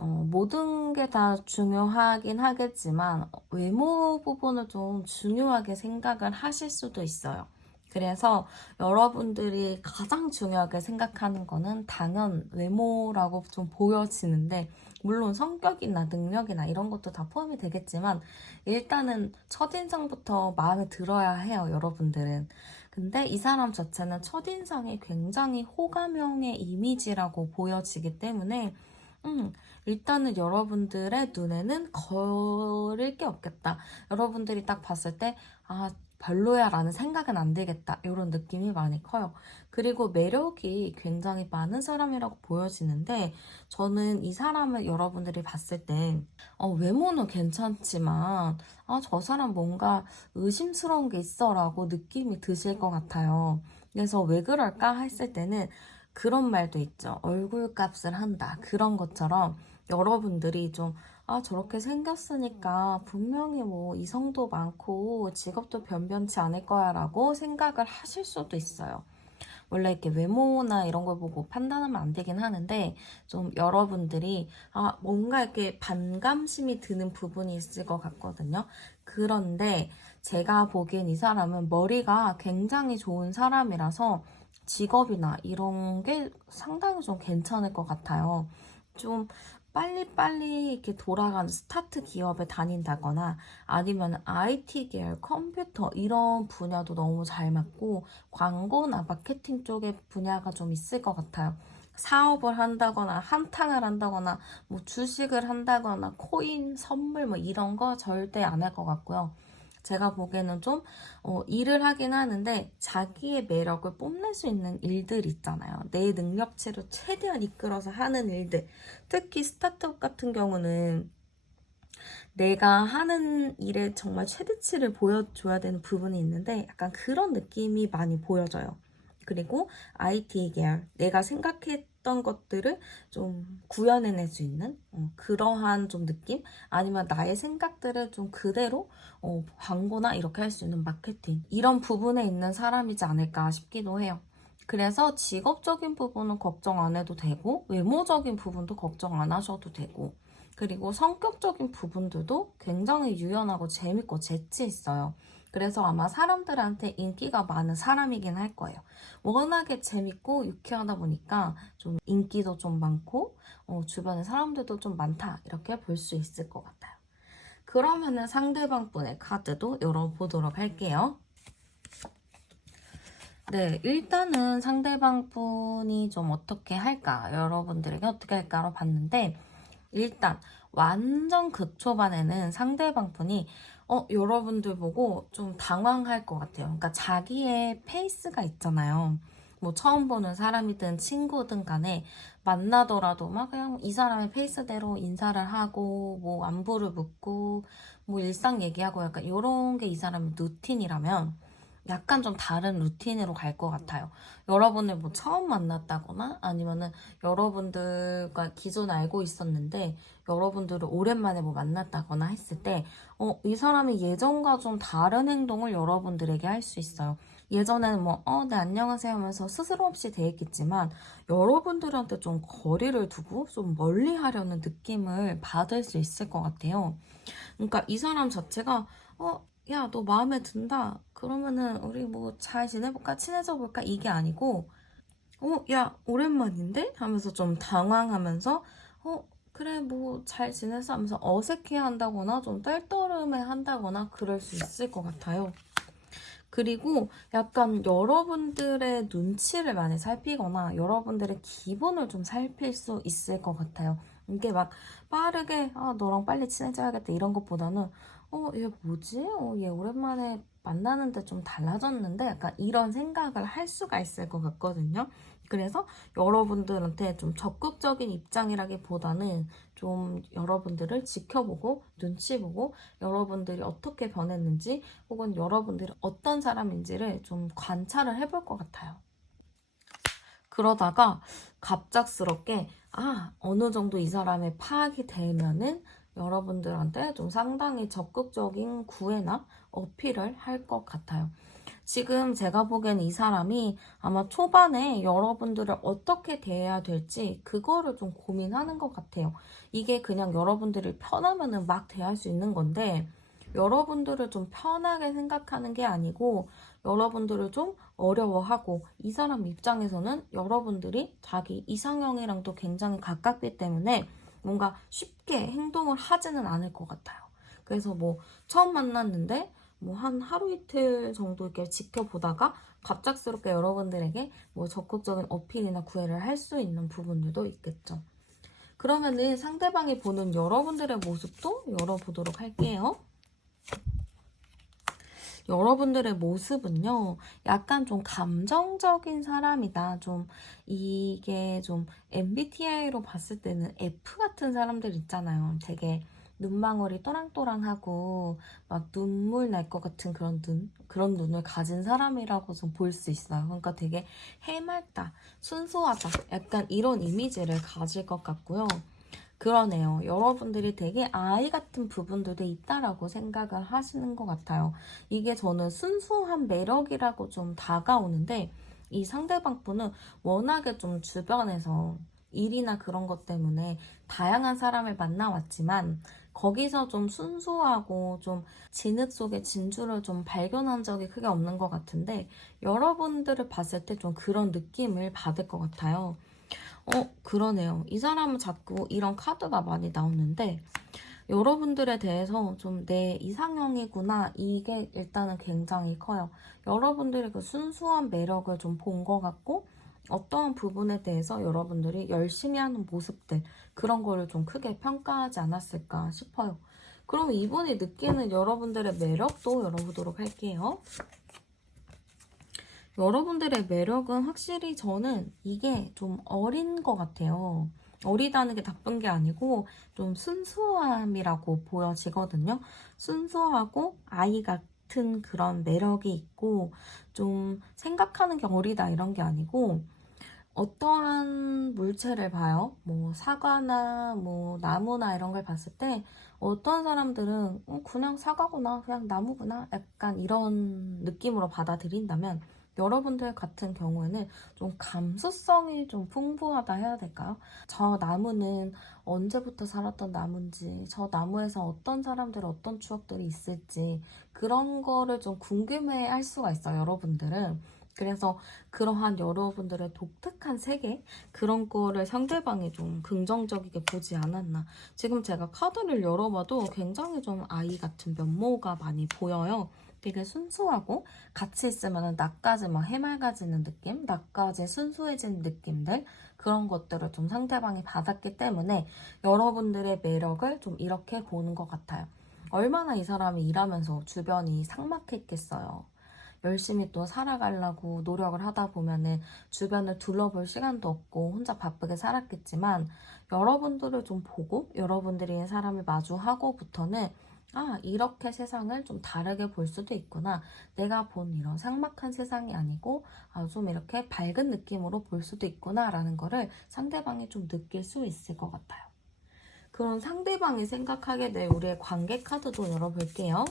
모든 게 다 중요하긴 하겠지만 외모 부분을 좀 중요하게 생각을 하실 수도 있어요. 그래서 여러분들이 가장 중요하게 생각하는 거는 당연 외모라고 좀 보여지는데 물론 성격이나 능력이나 이런 것도 다 포함이 되겠지만 일단은 첫인상부터 마음에 들어야 해요, 여러분들은. 근데 이 사람 자체는 첫인상이 굉장히 호감형의 이미지라고 보여지기 때문에 일단은 여러분들의 눈에는 거릴 게 없겠다. 여러분들이 딱 봤을 때 별로야 라는 생각은 안 들겠다 이런 느낌이 많이 커요. 그리고 매력이 굉장히 많은 사람이라고 보여지는데 저는 이 사람을 여러분들이 봤을 때 외모는 괜찮지만 저 사람 뭔가 의심스러운 게 있어 라고 느낌이 드실 것 같아요. 그래서 왜 그럴까 했을 때는 그런 말도 있죠. 얼굴값을 한다. 그런 것처럼 여러분들이 좀 아, 저렇게 생겼으니까 분명히 뭐 이성도 많고 직업도 변변치 않을 거야 라고 생각을 하실 수도 있어요. 원래 이렇게 외모나 이런 걸 보고 판단하면 안 되긴 하는데, 좀 여러분들이, 아, 뭔가 이렇게 반감심이 드는 부분이 있을 것 같거든요. 그런데 제가 보기엔 이 사람은 머리가 굉장히 좋은 사람이라서 직업이나 이런 게 상당히 좀 괜찮을 것 같아요. 좀 빨리빨리 이렇게 돌아가는 스타트 기업에 다닌다거나 아니면 IT 계열, 컴퓨터 이런 분야도 너무 잘 맞고 광고나 마케팅 쪽의 분야가 좀 있을 것 같아요. 사업을 한다거나 한탕을 한다거나 뭐 주식을 한다거나 코인, 선물 뭐 이런 거 절대 안 할 것 같고요. 제가 보기에는 좀 일을 하긴 하는데 자기의 매력을 뽐낼 수 있는 일들 있잖아요. 내 능력치를 최대한 이끌어서 하는 일들. 특히 스타트업 같은 경우는 내가 하는 일에 정말 최대치를 보여줘야 되는 부분이 있는데 약간 그런 느낌이 많이 보여져요. 그리고 IT 계열, 내가 생각했던 것들을 좀 구현해낼 수 있는 그러한 좀 느낌? 아니면 나의 생각들을 좀 그대로 광고나 이렇게 할 수 있는 마케팅 이런 부분에 있는 사람이지 않을까 싶기도 해요. 그래서 직업적인 부분은 걱정 안 해도 되고 외모적인 부분도 걱정 안 하셔도 되고 그리고 성격적인 부분들도 굉장히 유연하고 재밌고 재치 있어요. 그래서 아마 사람들한테 인기가 많은 사람이긴 할 거예요. 워낙에 재밌고 유쾌하다 보니까 좀 인기도 좀 많고 주변에 사람들도 좀 많다 이렇게 볼 수 있을 것 같아요. 그러면은 상대방 분의 카드도 열어보도록 할게요. 네, 일단은 상대방 분이 좀 어떻게 할까, 여러분들에게 어떻게 할까로 봤는데 일단 완전 극초반에는 상대방 분이 여러분들 보고 좀 당황할 것 같아요. 그러니까 자기의 페이스가 있잖아요. 뭐 처음 보는 사람이든 친구든 간에 만나더라도 막 그냥 이 사람의 페이스대로 인사를 하고 뭐 안부를 묻고 뭐 일상 얘기하고 약간 이런 게 이 사람의 루틴이라면 약간 좀 다른 루틴으로 갈 것 같아요. 여러분을 뭐 처음 만났다거나 아니면은 여러분들과 기존에 알고 있었는데 여러분들을 오랜만에 뭐 만났다거나 했을 때 이 사람이 예전과 좀 다른 행동을 여러분들에게 할 수 있어요. 예전에는 뭐, 네, 안녕하세요 하면서 스스럼 없이 대했겠지만 여러분들한테 좀 거리를 두고 좀 멀리 하려는 느낌을 받을 수 있을 것 같아요. 그러니까 이 사람 자체가 야, 너 마음에 든다. 그러면은 우리 뭐 잘 지내볼까? 친해져 볼까? 이게 아니고 야, 오랜만인데? 하면서 좀 당황하면서 그래, 뭐 잘 지냈어? 하면서 어색해 한다거나 좀 떨떠름해 한다거나 그럴 수 있을 것 같아요. 그리고 약간 여러분들의 눈치를 많이 살피거나 여러분들의 기분을 좀 살필 수 있을 것 같아요. 이게 막 빠르게 너랑 빨리 친해져야겠다 이런 것보다는 얘 뭐지? 얘 오랜만에 만나는데 좀 달라졌는데 약간 이런 생각을 할 수가 있을 것 같거든요. 그래서 여러분들한테 좀 적극적인 입장이라기보다는 좀 여러분들을 지켜보고 눈치 보고 여러분들이 어떻게 변했는지 혹은 여러분들이 어떤 사람인지를 좀 관찰을 해볼 것 같아요. 그러다가 갑작스럽게 어느 정도 이 사람의 파악이 되면은 여러분들한테 좀 상당히 적극적인 구애나 어필을 할 것 같아요. 지금 제가 보기엔 이 사람이 아마 초반에 여러분들을 어떻게 대해야 될지 그거를 좀 고민하는 것 같아요. 이게 그냥 여러분들이 편하면은 막 대할 수 있는 건데 여러분들을 좀 편하게 생각하는 게 아니고 여러분들을 좀 어려워하고 이 사람 입장에서는 여러분들이 자기 이상형이랑도 굉장히 가깝기 때문에 뭔가 쉽게 행동을 하지는 않을 것 같아요. 그래서 뭐 처음 만났는데 뭐 한 하루 이틀 정도 이렇게 지켜보다가 갑작스럽게 여러분들에게 뭐 적극적인 어필이나 구애를 할 수 있는 부분들도 있겠죠. 그러면은 상대방이 보는 여러분들의 모습도 열어보도록 할게요. 여러분들의 모습은요, 약간 좀 감정적인 사람이다. 좀, 이게 좀 MBTI로 봤을 때는 F 같은 사람들 있잖아요. 되게 눈망울이 또랑또랑하고, 막 눈물 날 것 같은 그런 눈을 가진 사람이라고 좀 볼 수 있어요. 그러니까 되게 해맑다, 순수하다, 약간 이런 이미지를 가질 것 같고요. 그러네요. 여러분들이 되게 아이 같은 부분들도 있다라고 생각을 하시는 것 같아요. 이게 저는 순수한 매력이라고 좀 다가오는데, 이 상대방 분은 워낙에 좀 주변에서 일이나 그런 것 때문에 다양한 사람을 만나왔지만, 거기서 좀 순수하고 좀 진흙 속의 진주를 좀 발견한 적이 크게 없는 것 같은데, 여러분들을 봤을 때 좀 그런 느낌을 받을 것 같아요. 그러네요. 이 사람은 자꾸 이런 카드가 많이 나오는데, 여러분들에 대해서 좀 내 이상형이구나, 이게 일단은 굉장히 커요. 여러분들의 그 순수한 매력을 좀 본 것 같고, 어떠한 부분에 대해서 여러분들이 열심히 하는 모습들, 그런 거를 좀 크게 평가하지 않았을까 싶어요. 그럼 이분이 느끼는 여러분들의 매력도 열어보도록 할게요. 여러분들의 매력은 확실히 저는 이게 좀 어린 것 같아요. 어리다는 게 나쁜 게 아니고 좀 순수함이라고 보여지거든요. 순수하고 아이 같은 그런 매력이 있고, 좀 생각하는 게 어리다 이런 게 아니고, 어떠한 물체를 봐요. 뭐 사과나 뭐 나무나 이런 걸 봤을 때 어떤 사람들은 그냥 사과구나, 그냥 나무구나, 약간 이런 느낌으로 받아들인다면, 여러분들 같은 경우에는 좀 감수성이 좀 풍부하다 해야 될까요? 저 나무는 언제부터 살았던 나무인지, 저 나무에서 어떤 사람들 어떤 추억들이 있을지, 그런 거를 좀 궁금해 할 수가 있어요, 여러분들은. 그래서 그러한 여러분들의 독특한 세계, 그런 거를 상대방이 좀 긍정적이게 보지 않았나. 지금 제가 카드를 열어봐도 굉장히 좀 아이 같은 면모가 많이 보여요. 되게 순수하고 같이 있으면 나까지 막 해맑아지는 느낌, 나까지 순수해지는 느낌들, 그런 것들을 좀 상대방이 받았기 때문에 여러분들의 매력을 좀 이렇게 보는 것 같아요. 얼마나 이 사람이 일하면서 주변이 삭막했겠어요. 열심히 또 살아가려고 노력을 하다 보면은 주변을 둘러볼 시간도 없고 혼자 바쁘게 살았겠지만, 여러분들을 좀 보고 여러분들이 사람을 마주하고부터는 이렇게 세상을 좀 다르게 볼 수도 있구나. 내가 본 이런 삭막한 세상이 아니고 좀 이렇게 밝은 느낌으로 볼 수도 있구나 라는 거를 상대방이 좀 느낄 수 있을 것 같아요. 그럼 상대방이 생각하게 될 우리의 관계 카드도 열어볼게요.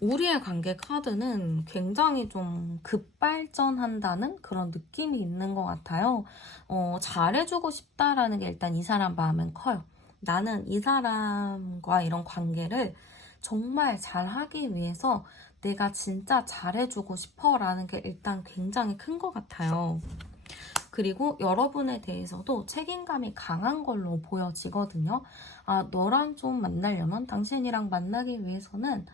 우리의 관계 카드는 굉장히 좀 급발전한다는 그런 느낌이 있는 것 같아요. 잘해주고 싶다라는 게 일단 이 사람 마음은 커요. 나는 이 사람과 이런 관계를 정말 잘하기 위해서 내가 진짜 잘해주고 싶어라는 게 일단 굉장히 큰 것 같아요. 그리고 여러분에 대해서도 책임감이 강한 걸로 보여지거든요. 너랑 좀 만나려면, 당신이랑 만나기 위해서는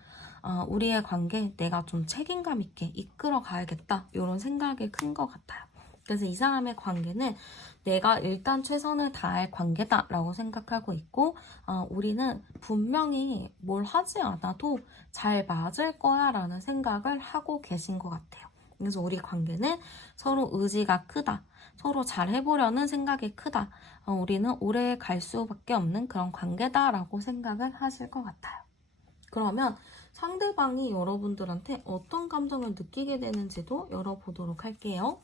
우리의 관계 내가 좀 책임감 있게 이끌어 가야겠다, 이런 생각이 큰 것 같아요. 그래서 이 사람의 관계는 내가 일단 최선을 다할 관계다라고 생각하고 있고, 우리는 분명히 뭘 하지 않아도 잘 맞을 거야 라는 생각을 하고 계신 것 같아요. 그래서 우리 관계는 서로 의지가 크다, 서로 잘 해보려는 생각이 크다, 우리는 오래 갈 수밖에 없는 그런 관계다라고 생각을 하실 것 같아요. 그러면 상대방이 여러분들한테 어떤 감정을 느끼게 되는지도 열어보도록 할게요.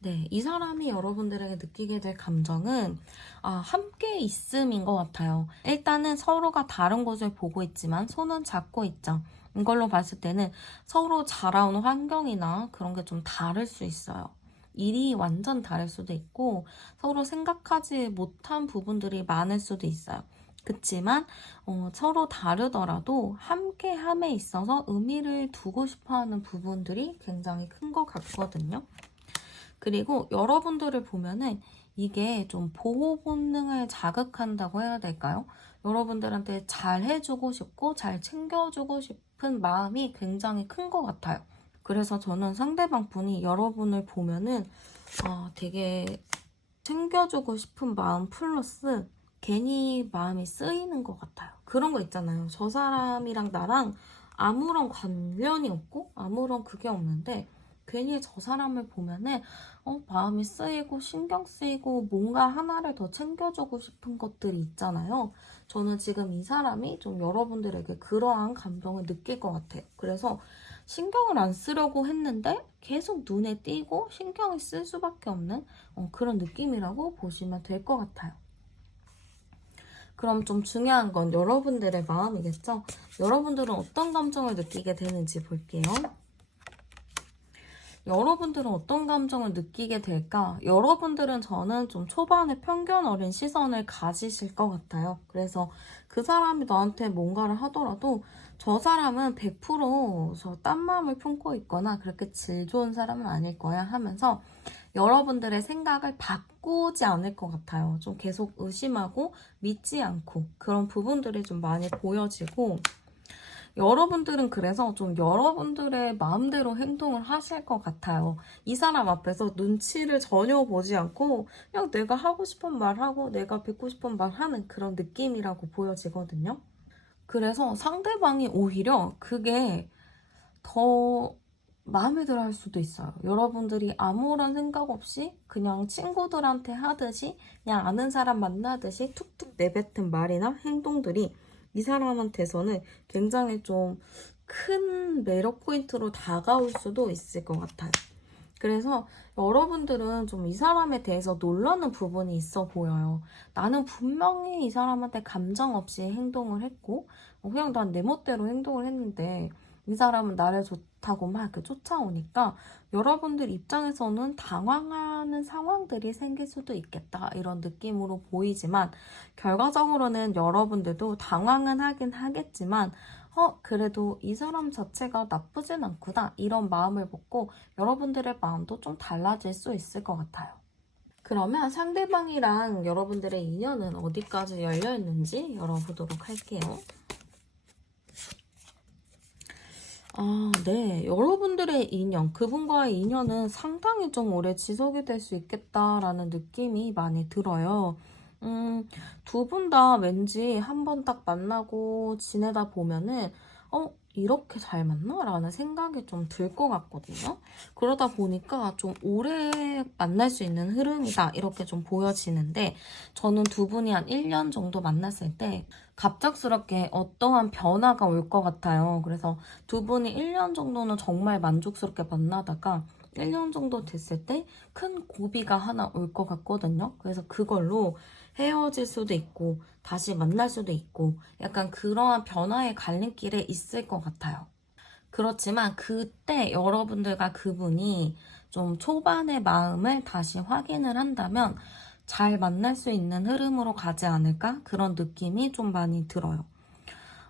네, 이 사람이 여러분들에게 느끼게 될 감정은 함께 있음인 것 같아요. 일단은 서로가 다른 곳을 보고 있지만 손은 잡고 있죠. 이걸로 봤을 때는 서로 자라온 환경이나 그런 게 좀 다를 수 있어요. 일이 완전 다를 수도 있고 서로 생각하지 못한 부분들이 많을 수도 있어요. 그치만 서로 다르더라도 함께함에 있어서 의미를 두고 싶어하는 부분들이 굉장히 큰 것 같거든요. 그리고 여러분들을 보면은 이게 좀 보호 본능을 자극한다고 해야 될까요? 여러분들한테 잘 해주고 싶고 잘 챙겨주고 싶은 마음이 굉장히 큰 것 같아요. 그래서 저는 상대방 분이 여러분을 보면은 되게 챙겨주고 싶은 마음 플러스 괜히 마음이 쓰이는 것 같아요. 그런 거 있잖아요. 저 사람이랑 나랑 아무런 관련이 없고 아무런 그게 없는데 괜히 저 사람을 보면은 마음이 쓰이고 신경 쓰이고 뭔가 하나를 더 챙겨주고 싶은 것들이 있잖아요. 저는 지금 이 사람이 좀 여러분들에게 그러한 감정을 느낄 것 같아요. 그래서 신경을 안 쓰려고 했는데 계속 눈에 띄고 신경을 쓸 수밖에 없는 그런 느낌이라고 보시면 될 것 같아요. 그럼 좀 중요한 건 여러분들의 마음이겠죠? 여러분들은 어떤 감정을 느끼게 되는지 볼게요. 여러분들은 어떤 감정을 느끼게 될까? 여러분들은 저는 좀 초반에 편견 어린 시선을 가지실 것 같아요. 그래서 그 사람이 너한테 뭔가를 하더라도 저 사람은 100% 딴 마음을 품고 있거나 그렇게 질 좋은 사람은 아닐 거야 하면서 여러분들의 생각을 바꾸지 않을 것 같아요. 좀 계속 의심하고 믿지 않고 그런 부분들이 좀 많이 보여지고 여러분들은 그래서 좀 여러분들의 마음대로 행동을 하실 것 같아요. 이 사람 앞에서 눈치를 전혀 보지 않고 그냥 내가 하고 싶은 말 하고 내가 뵙고 싶은 말 하는 그런 느낌이라고 보여지거든요. 그래서 상대방이 오히려 그게 더 마음에 들어 할 수도 있어요. 여러분들이 아무런 생각 없이 그냥 친구들한테 하듯이 그냥 아는 사람 만나듯이 툭툭 내뱉은 말이나 행동들이 이 사람한테서는 굉장히 좀 큰 매력 포인트로 다가올 수도 있을 것 같아요. 그래서 여러분들은 좀 이 사람에 대해서 놀라는 부분이 있어 보여요. 나는 분명히 이 사람한테 감정 없이 행동을 했고 그냥 난 내 멋대로 행동을 했는데 이 사람은 나를 좋다고 막 이렇게 쫓아오니까 여러분들 입장에서는 당황하는 상황들이 생길 수도 있겠다 이런 느낌으로 보이지만 결과적으로는 여러분들도 당황은 하긴 하겠지만 그래도 이 사람 자체가 나쁘진 않구나 이런 마음을 먹고 여러분들의 마음도 좀 달라질 수 있을 것 같아요. 그러면 상대방이랑 여러분들의 인연은 어디까지 열려있는지 열어보도록 할게요. 네. 여러분들의 인연, 그분과의 인연은 상당히 좀 오래 지속이 될 수 있겠다라는 느낌이 많이 들어요. 두 분 다 왠지 한 번 딱 만나고 지내다 보면은, 이렇게 잘 맞나? 라는 생각이 좀 들 것 같거든요. 그러다 보니까 좀 오래 만날 수 있는 흐름이다. 이렇게 좀 보여지는데, 저는 두 분이 한 1년 정도 만났을 때, 갑작스럽게 어떠한 변화가 올 것 같아요. 그래서 두 분이 1년 정도는 정말 만족스럽게 만나다가 1년 정도 됐을 때 큰 고비가 하나 올 것 같거든요. 그래서 그걸로 헤어질 수도 있고 다시 만날 수도 있고 약간 그러한 변화의 갈림길에 있을 것 같아요. 그렇지만 그때 여러분들과 그분이 좀 초반의 마음을 다시 확인을 한다면 잘 만날 수 있는 흐름으로 가지 않을까? 그런 느낌이 좀 많이 들어요.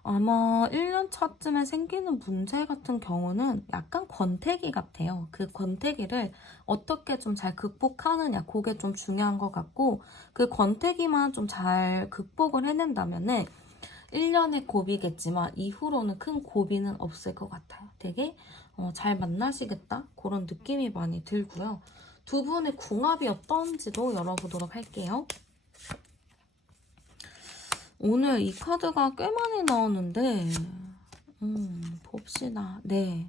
아마 1년 차쯤에 생기는 문제 같은 경우는 약간 권태기 같아요. 그 권태기를 어떻게 좀 잘 극복하느냐, 그게 좀 중요한 것 같고, 그 권태기만 좀 잘 극복을 해낸다면은 1년의 고비겠지만 이후로는 큰 고비는 없을 것 같아요. 되게 잘 만나시겠다? 그런 느낌이 많이 들고요. 두 분의 궁합이 어떤지도 열어보도록 할게요. 오늘 이 카드가 꽤 많이 나오는데 봅시다. 네.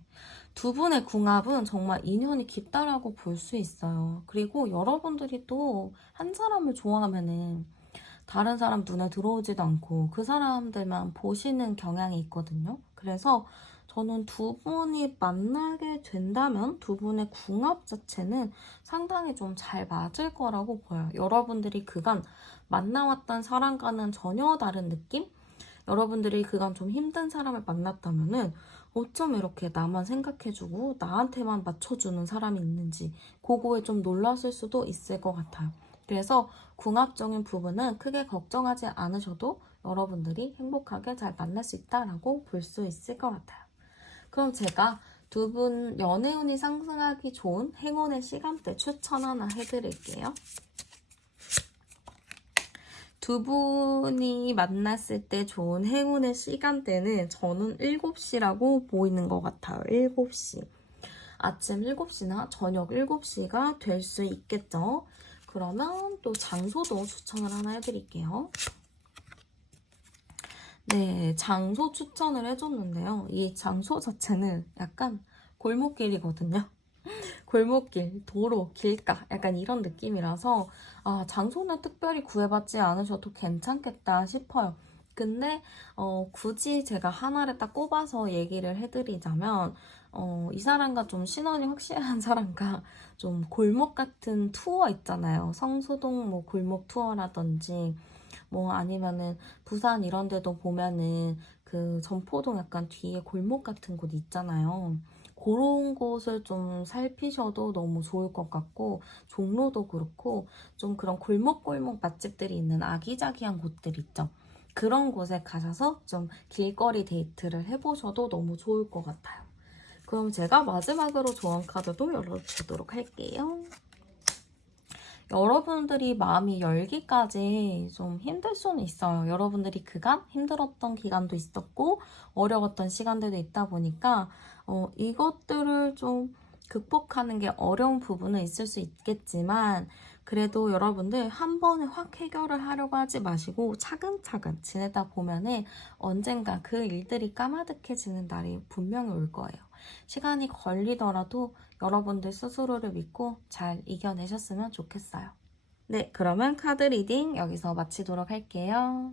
두 분의 궁합은 정말 인연이 깊다라고 볼 수 있어요. 그리고 여러분들이 또 한 사람을 좋아하면은 다른 사람 눈에 들어오지도 않고 그 사람들만 보시는 경향이 있거든요. 그래서 저는 두 분이 만나게 된다면 두 분의 궁합 자체는 상당히 좀 잘 맞을 거라고 보여요. 여러분들이 그간 만나왔던 사람과는 전혀 다른 느낌? 여러분들이 그간 좀 힘든 사람을 만났다면은 어쩜 이렇게 나만 생각해주고 나한테만 맞춰주는 사람이 있는지 그거에 좀 놀랐을 수도 있을 것 같아요. 그래서 궁합적인 부분은 크게 걱정하지 않으셔도 여러분들이 행복하게 잘 만날 수 있다라고 볼 수 있을 것 같아요. 그럼 제가 두 분 연애운이 상승하기 좋은 행운의 시간대 추천 하나 해드릴게요. 두 분이 만났을 때 좋은 행운의 시간대는 저는 7시라고 보이는 것 같아요. 7시. 아침 7시나 저녁 7시가 될 수 있겠죠. 그러면 또 장소도 추천을 하나 해드릴게요. 네, 장소 추천을 해줬는데요. 이 장소 자체는 약간 골목길이거든요. 골목길, 도로, 길가 약간 이런 느낌이라서 장소는 특별히 구애받지 않으셔도 괜찮겠다 싶어요. 근데 굳이 제가 하나를 딱 꼽아서 얘기를 해드리자면 이 사람과 좀 신원이 확실한 사람과 좀 골목 같은 투어 있잖아요. 성수동 뭐 골목 투어라든지 뭐 아니면은 부산 이런 데도 보면은 그 전포동 약간 뒤에 골목 같은 곳 있잖아요. 그런 곳을 좀 살피셔도 너무 좋을 것 같고, 종로도 그렇고 좀 그런 골목골목 맛집들이 있는 아기자기한 곳들 있죠. 그런 곳에 가셔서 좀 길거리 데이트를 해보셔도 너무 좋을 것 같아요. 그럼 제가 마지막으로 조언 카드도 열어보도록 할게요. 여러분들이 마음이 열기까지 좀 힘들 수는 있어요. 여러분들이 그간 힘들었던 기간도 있었고 어려웠던 시간들도 있다 보니까 이것들을 좀 극복하는 게 어려운 부분은 있을 수 있겠지만, 그래도 여러분들 한 번에 확 해결을 하려고 하지 마시고 차근차근 지내다 보면은 언젠가 그 일들이 까마득해지는 날이 분명히 올 거예요. 시간이 걸리더라도 여러분들 스스로를 믿고 잘 이겨내셨으면 좋겠어요. 네, 그러면 카드 리딩 여기서 마치도록 할게요.